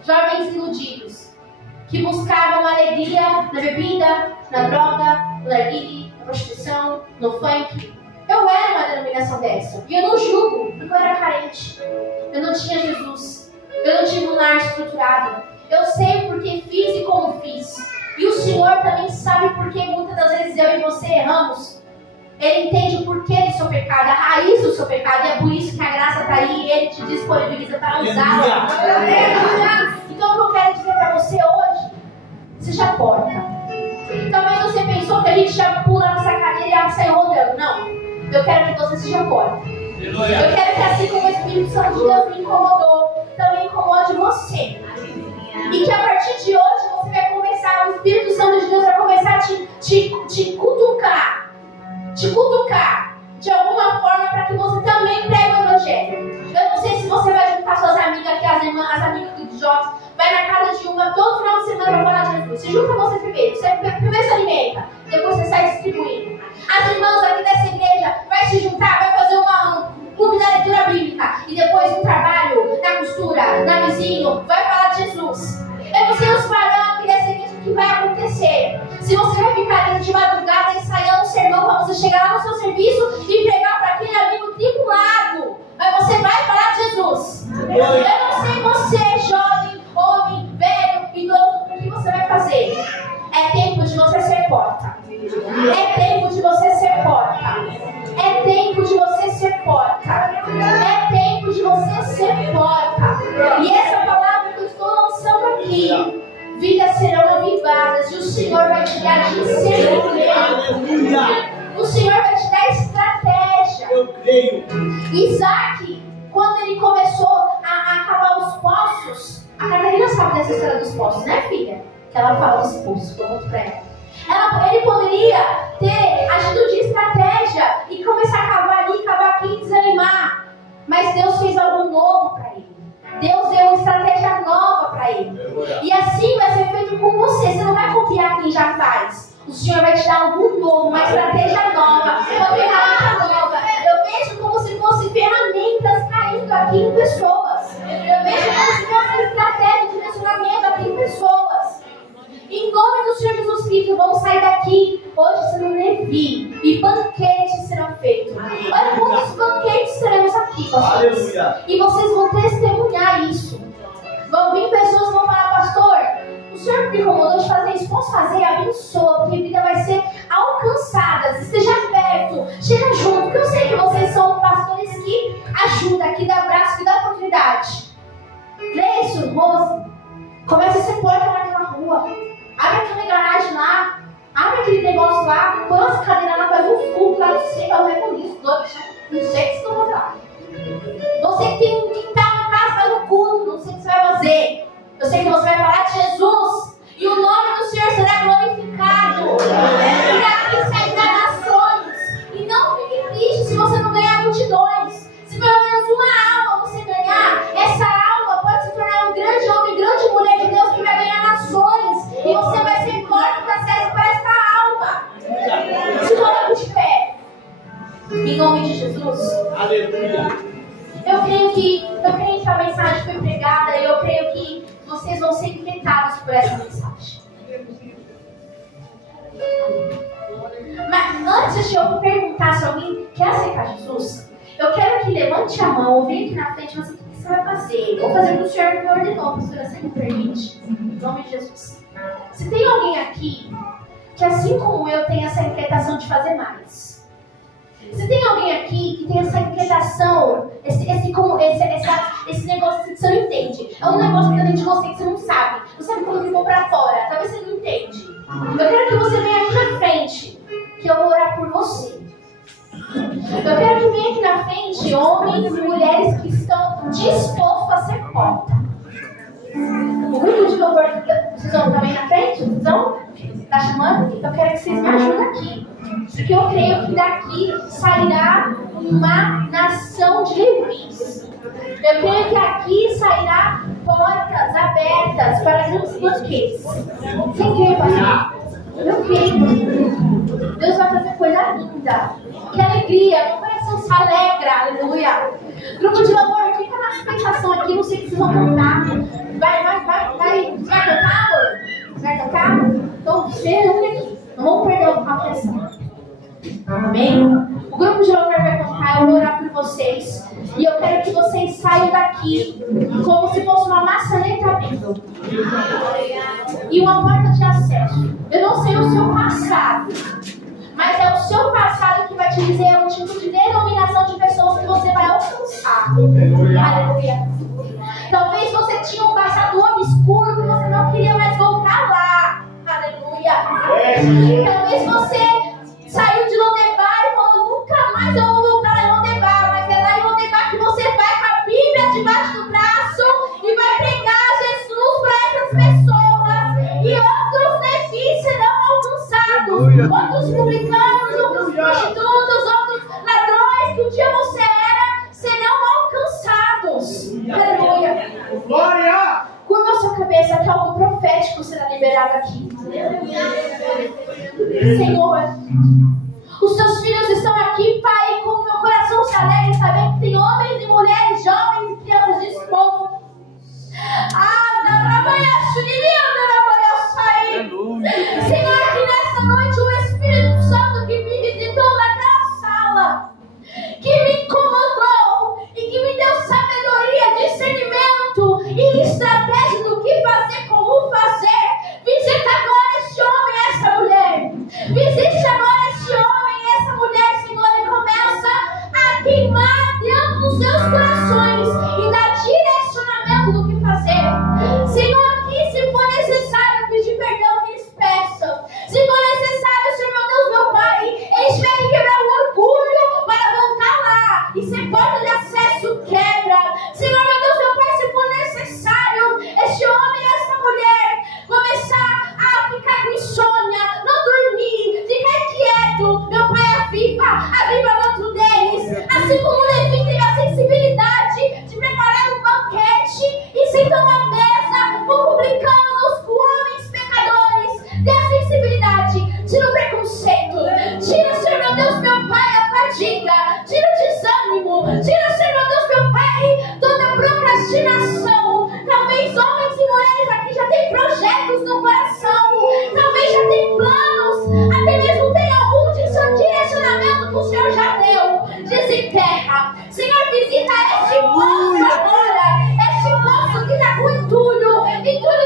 jovens iludidos, que buscavam alegria na bebida, na droga, no narguilé, na prostituição, no funk. Eu era uma denominação dessa. E eu não julgo, porque eu era carente. Eu não tinha Jesus. Eu não tive um lar estruturado. Eu sei porque fiz e como fiz. E o Senhor também sabe por que muitas das vezes eu e você erramos. Ele entende o porquê do seu pecado, a raiz do seu pecado. E é por isso que a graça está aí e Ele te disponibiliza para usá-la. Então o que eu quero dizer para você hoje, seja porta. Talvez você pensou que a gente já Eu quero que você seja porta. Eu quero que assim como o Espírito Santo de Deus me incomodou, também incomode você. E que a partir de hoje você vai começar, o Espírito Santo de Deus vai começar a te cutucar. Te cutucar de alguma forma para que você também pregue o Evangelho. Eu não sei se você vai juntar suas amigas aqui, as amigas do Jota, vai na casa de uma todo final de semana para falar de Jesus. Se junta você primeiro, você primeiro se alimenta, depois você sai distribuindo. As irmãs aqui dessa igreja vai se juntar, vai fazer um clube da leitura bíblica e depois um trabalho na costura, na vizinho, vai falar de Jesus. Eu não sei os parâmetros dessa igreja que vai acontecer. Se você vai ficar ali de madrugada ensaiando um sermão para você chegar lá no seu serviço e pregar para aquele amigo tribulado, mas você vai falar de Jesus. Eu não sei você, jovem, homem, velho, idoso, o que você vai fazer. É tempo de você ser porta. É tempo de você ser porta. É tempo de você ser porta. É tempo de você ser porta. E essa palavra que eu estou lançando aqui, vidas serão avivadas e o Senhor vai te dar discernimento. O Senhor vai te dar estratégia. Eu creio. Isaac, quando ele começou a cavar os poços, a Catarina sabe dessa história dos poços, né, filha? Que ela fala dos poços, eu conto pra ela. Ele poderia ter agido de estratégia e começar a cavar ali, cavar aqui e desanimar. Mas Deus fez algo novo para ele. Deus deu uma estratégia nova para ele. E assim vai ser feito com você. Você não vai copiar quem já faz. O Senhor vai te dar algo novo, uma estratégia nova, uma ferramenta nova. Eu vejo como se fossem ferramentas caindo aqui em pessoas. Eu vejo como se fosse uma estratégia de direcionamento aqui em pessoas. Em nome do Senhor Jesus Cristo, vamos sair daqui hoje sendo Levi e banquetes serão feitos. Olha quantos banquetes teremos aqui, pastores. E vocês vão testemunhar isso. Vão vir pessoas que vão falar, pastor, o Senhor me incomodou de fazer isso, posso fazer? Abençoa, porque a vida vai ser alcançada. Esteja perto, chega junto, porque eu sei que vocês são pastores que ajudam, que dá abraço, que dá oportunidade. Leia isso, Rose. Comece a ser porta naquela rua. Abre aquela garagem lá, abre aquele negócio lá, põe as cadeiras lá, faz um culto lá, não sei, eu reconheço, não sei o que vocês estão fazendo lá. Você que tem um quintal em casa, faz um culto, não sei o que você vai fazer. Eu sei que você vai falar de Jesus e o nome do Senhor será glorificado. E aqui sairá nações. E não fique triste se você não ganhar multidões. Se pelo menos uma alma você ganhar, essa alma pode se tornar um grande homem, grande mulher de Deus que vai ganhar nações. E você vai ser porta de acesso para essa alma. Se coloque de pé. Em nome de Jesus. Aleluia. Eu creio que a mensagem foi pregada e eu creio que vocês vão ser inquietados por essa mensagem. Mas antes de eu perguntar se alguém quer aceitar Jesus, eu quero que levante a mão ou venha aqui na frente e você, o que você vai fazer? Vou fazer o que o Senhor me ordenou, pastora, você me permite? Em nome de Jesus. Se tem alguém aqui que, assim como eu, tem essa inquietação de fazer mais. Se tem alguém aqui que tem essa inquietação, esse negócio que você não entende. É um negócio que tá dentro de você que você não sabe. Não sabe como ficou pra fora. Talvez você não entende. Eu quero que você venha aqui na frente, que eu vou orar por você. Eu quero que venha aqui na frente homens e mulheres que estão dispostos a ser porta. O grupo de louvor, vocês vão também na frente? Vocês vão? Tá chamando? Eu quero que vocês me ajudem aqui. Porque eu creio que daqui sairá uma nação de levis. Eu creio que aqui sairá portas abertas para grandes banquetes. Você crê, pastor? Eu creio. Deus vai fazer coisa linda. Que alegria. Meu coração se alegra. Aleluia. Grupo de louvor, fica na expectação aqui. Não sei o que vocês vão cantar. Vai cantar, amor? Vai cantar? Então, esperando aqui. Não vamos perder a pressão. Amém? O grupo de louvor vai cantar, eu vou orar por vocês. E eu quero que vocês saiam daqui como se fosse uma maçaneta abrindo e uma porta de acesso. Eu não sei o seu passado, mas é o seu passado que vai te dizer o tipo de denominação de pessoas que você vai alcançar. Aleluia. Talvez você tinha um passado obscuro que você não queria mais voltar lá. Aleluia. Talvez você saiu de Lodebar e falou, nunca mais eu vou e outros levis serão alcançados, outros publicanos, outros prostitutos, outros ladrões que um dia você era, serão alcançados. Aleluia. Glória! Curva a sua cabeça que algo profético será liberado aqui. Senhor, os teus filhos estão aqui, Pai, com o meu coração se alegra, sabendo que tem homens e mulheres, jovens e crianças dispostos. Senhor, que nesta noite o Espírito Santo que me visitou naquela sala, que me incomodou e que me deu sabedoria, discernimento e estratégia do que fazer, como fazer, visita agora este homem e esta mulher. Visite agora este homem e esta mulher, Senhor, e começa a queimar dentro dos seus corações e dar direcionamento do que fazer. Senhor, que se for necessário pedir perdão, que eles peçam. Se for necessário, Senhor, meu Deus, meu Pai, eles tiverem que quebrar o orgulho para voltar lá e ser porta de acesso, quebra. Senhor, meu Deus, meu Pai, se for necessário, este homem e esta mulher começar a ficar com insônia, não dormir, ficar quieto, meu Pai, aviva dentro deles, assim como o Levi teve a sensibilidade de preparar um banquete e sentar na mesa com publicanos, com homens pecadores. Dê a sensibilidade, tira o preconceito, tira, Senhor, meu Deus, meu Pai, a fadiga, tira o desânimo, tira, Senhor, meu Deus, meu Pai, toda a procrastinação. Talvez homens e mulheres aqui já têm projetos no coração, talvez já têm planos, até mesmo tem algum direcionamento que o Senhor já deu. Desenterra, Senhor, visita este poço agora, este poço que está com entulho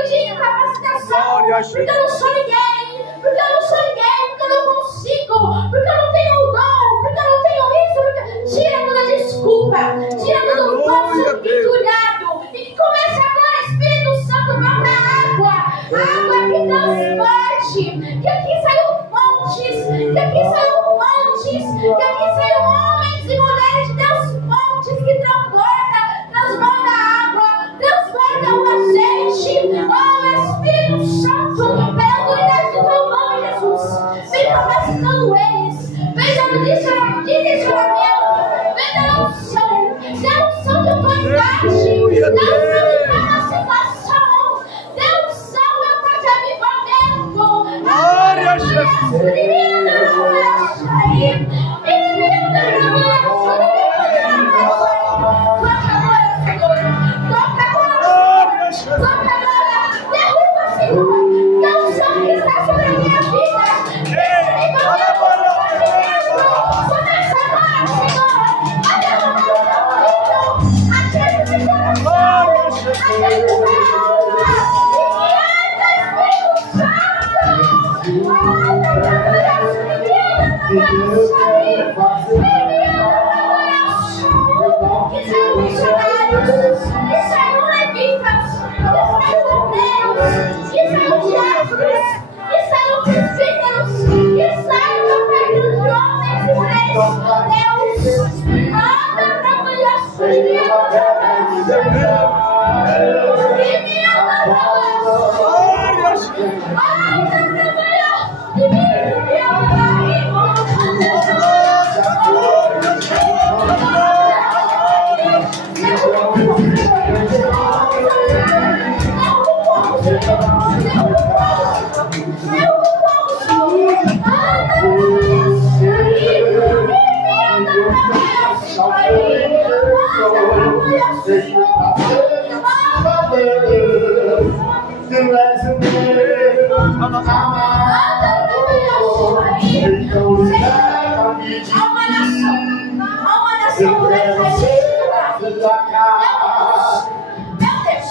de incapacitação, porque eu não sou ninguém, porque eu não sou ninguém, porque eu não consigo, porque eu não tenho o dom, porque eu não tenho isso, porque... Tira toda desculpa, tira todo o poço entulhado e que comece agora, Espírito Santo, brota água que transporte, que aqui saiam fontes, que aqui saiam fontes, que aqui saiam homens e mulheres de Deus, fontes que transborda água, transborda o azeite. Oh, Espírito Santo, pela autoridade do teu nome, Jesus, vem capacitando eles, vem dando direcionamento, vem dando unção, dê unção de autoridade, dê unção de capacitação, dê unção, meu Pai, de avivamento. Glória a Jesus.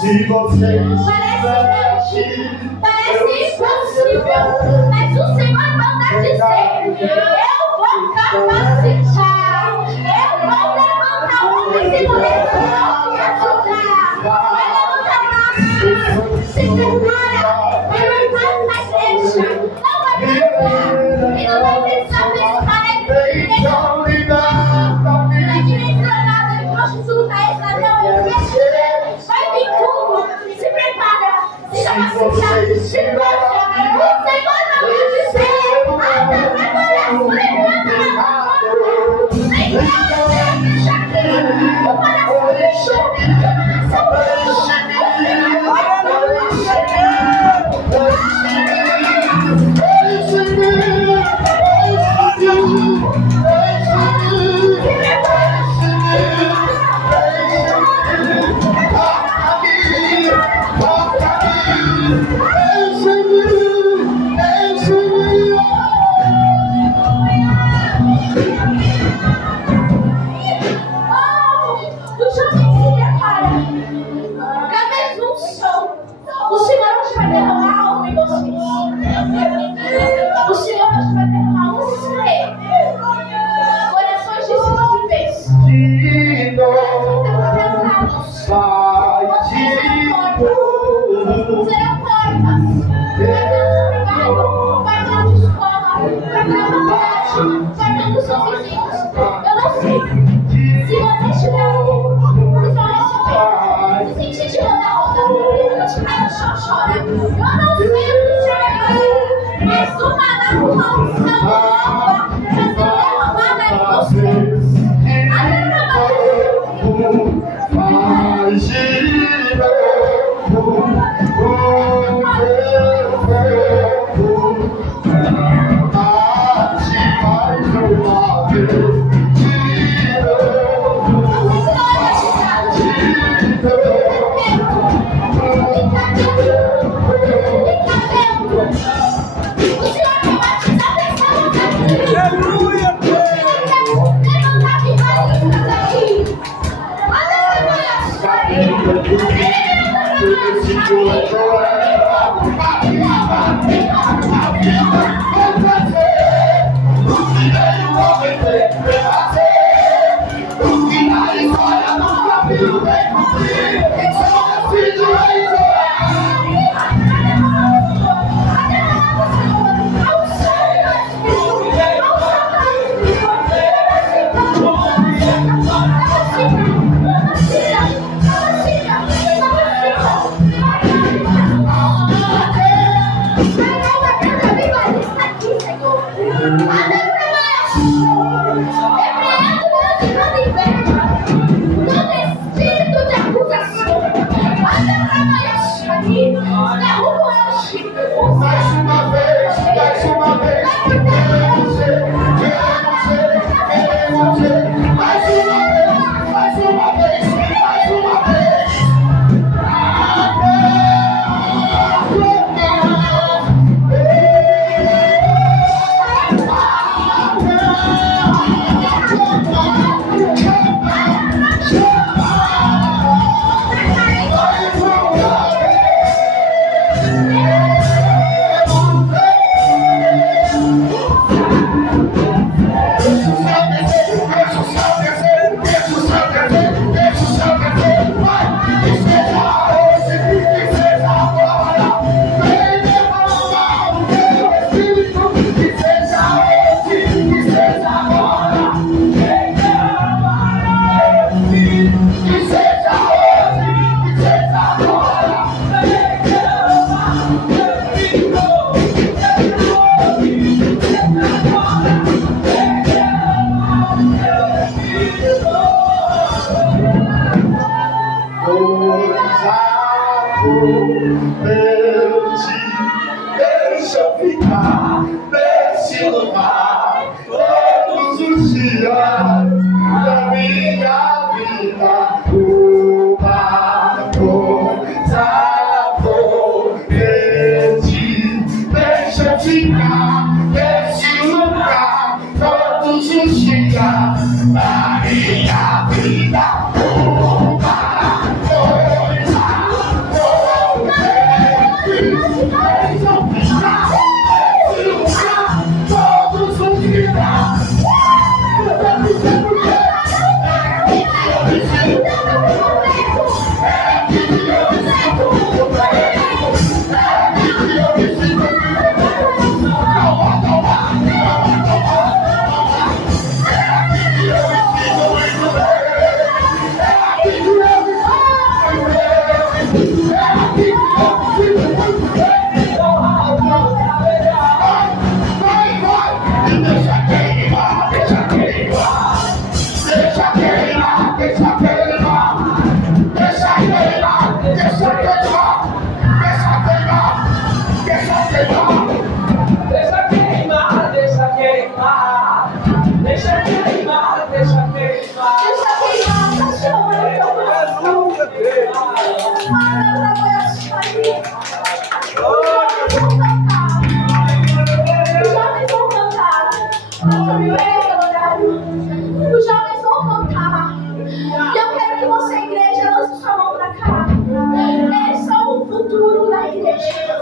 Se você parece impossível, mas o Senhor manda dizer: eu vou capacitar, eu vou levantar homens e mulheres que vão te ajudar. Vai levantar braços, se prepara, vai levantar na igreja, não vai precisar, e não vai precisar pensar em direito de prostituta, ladrão, vai vir tudo. Se prepara, se capacita, se prepara.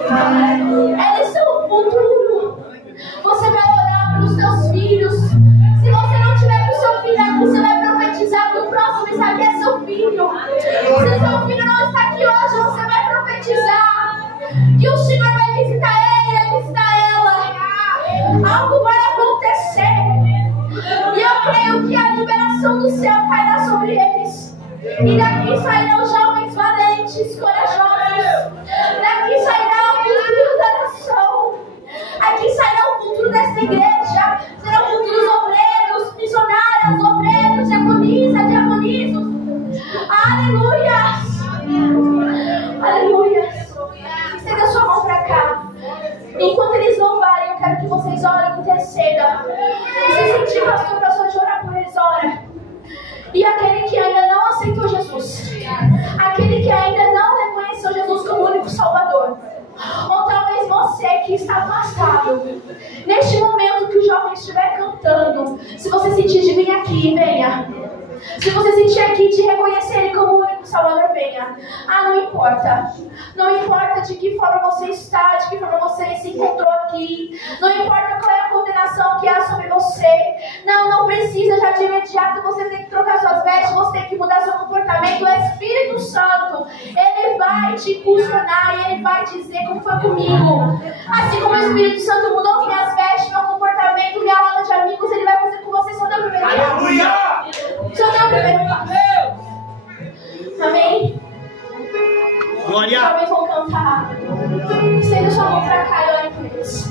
Eles são o futuro. Você vai orar pelos seus filhos. Se você não tiver com o seu filho aqui, você vai profetizar que o próximo está aqui é seu filho. Se seu filho não está aqui hoje, você vai profetizar que o Senhor vai visitar ele, vai visitar ela. Algo vai acontecer. E eu creio que a liberação do céu cairá sobre eles. E daqui sairão jovens valentes, corajosos. Daqui sairá o futuro da nação. Aqui sairá o futuro desta igreja. quero que vocês orem, intercedam. Se sentir pastor para só de orar por eles, ora. E aquele que ainda não aceitou Jesus, aquele que ainda não reconheceu Jesus como o único Salvador, ou talvez você que está afastado, neste momento que o jovem estiver cantando, se você sentir de vir aqui, venha. Se você sentir aqui de reconhecer Ele como o único Salvador, venha. Ah, não importa. Não importa de que forma você está, de que forma você se encontrou aqui. Não importa qual é a condenação que há sobre você. Não precisa já de imediato você tem que trocar suas vestes, você tem que mudar seu comportamento. O Espírito Santo, Ele vai te impulsionar e Ele vai dizer como foi comigo. Assim como o Espírito Santo mudou minhas vestes, meu comportamento, minha roda de amigos, Ele vai fazer com você. Só deu o primeiro passo. Aleluia! Só deu o primeiro passo. Amém? Glória! Talvez vão cantar. Estenda sua mão pra cá e olhe por eles.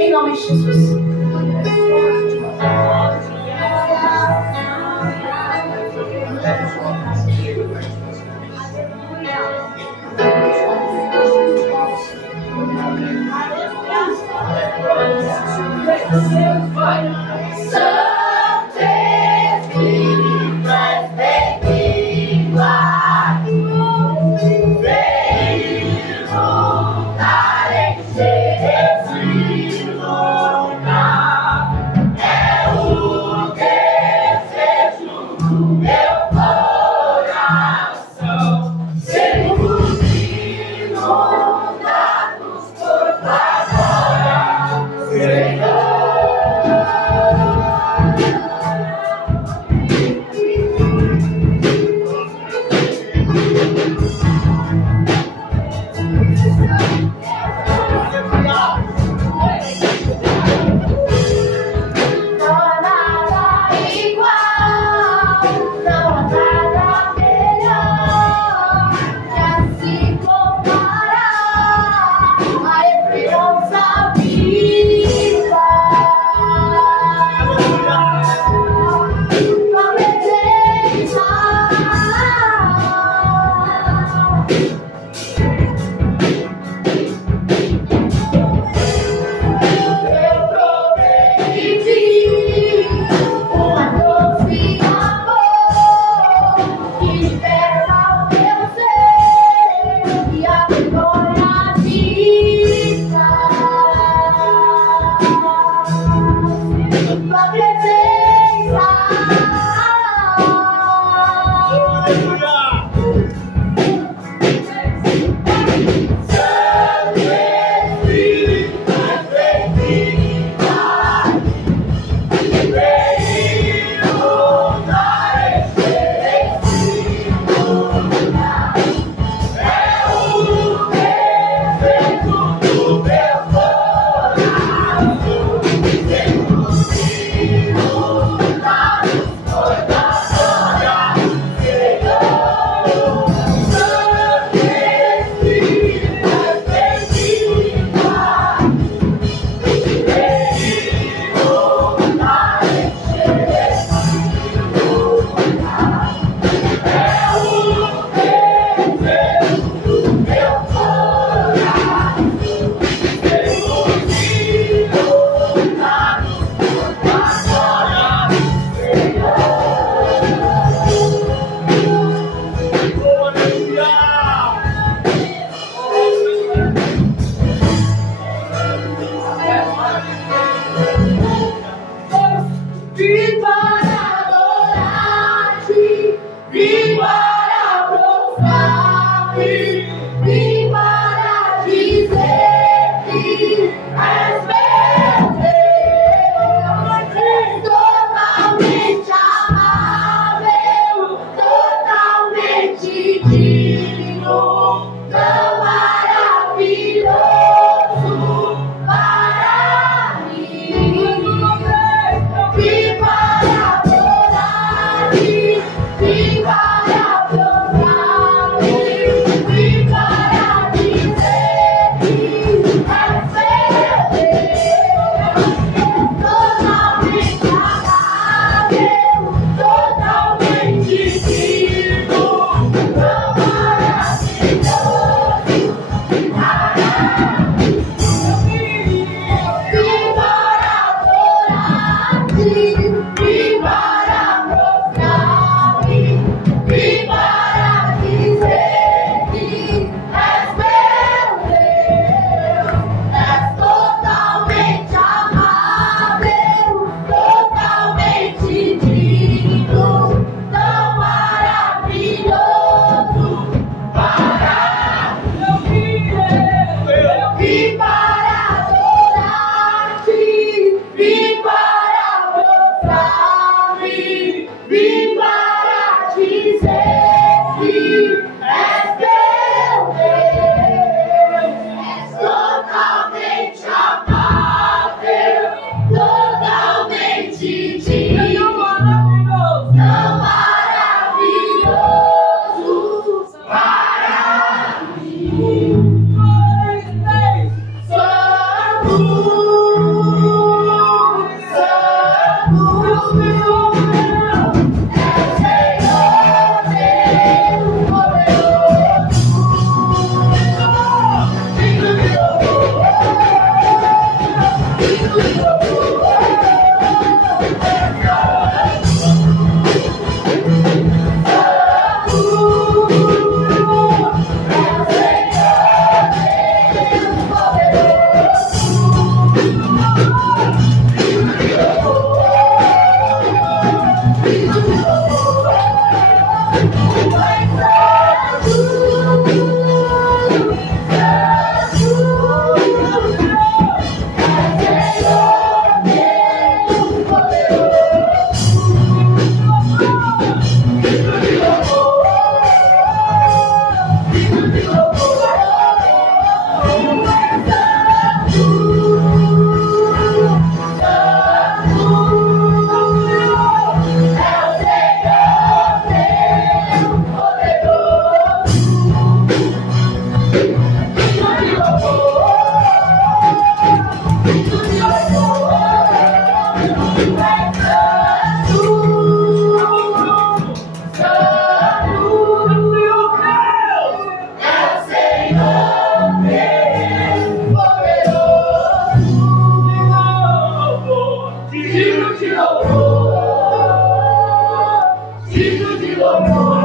Em nome de Jesus. Digno de louvor.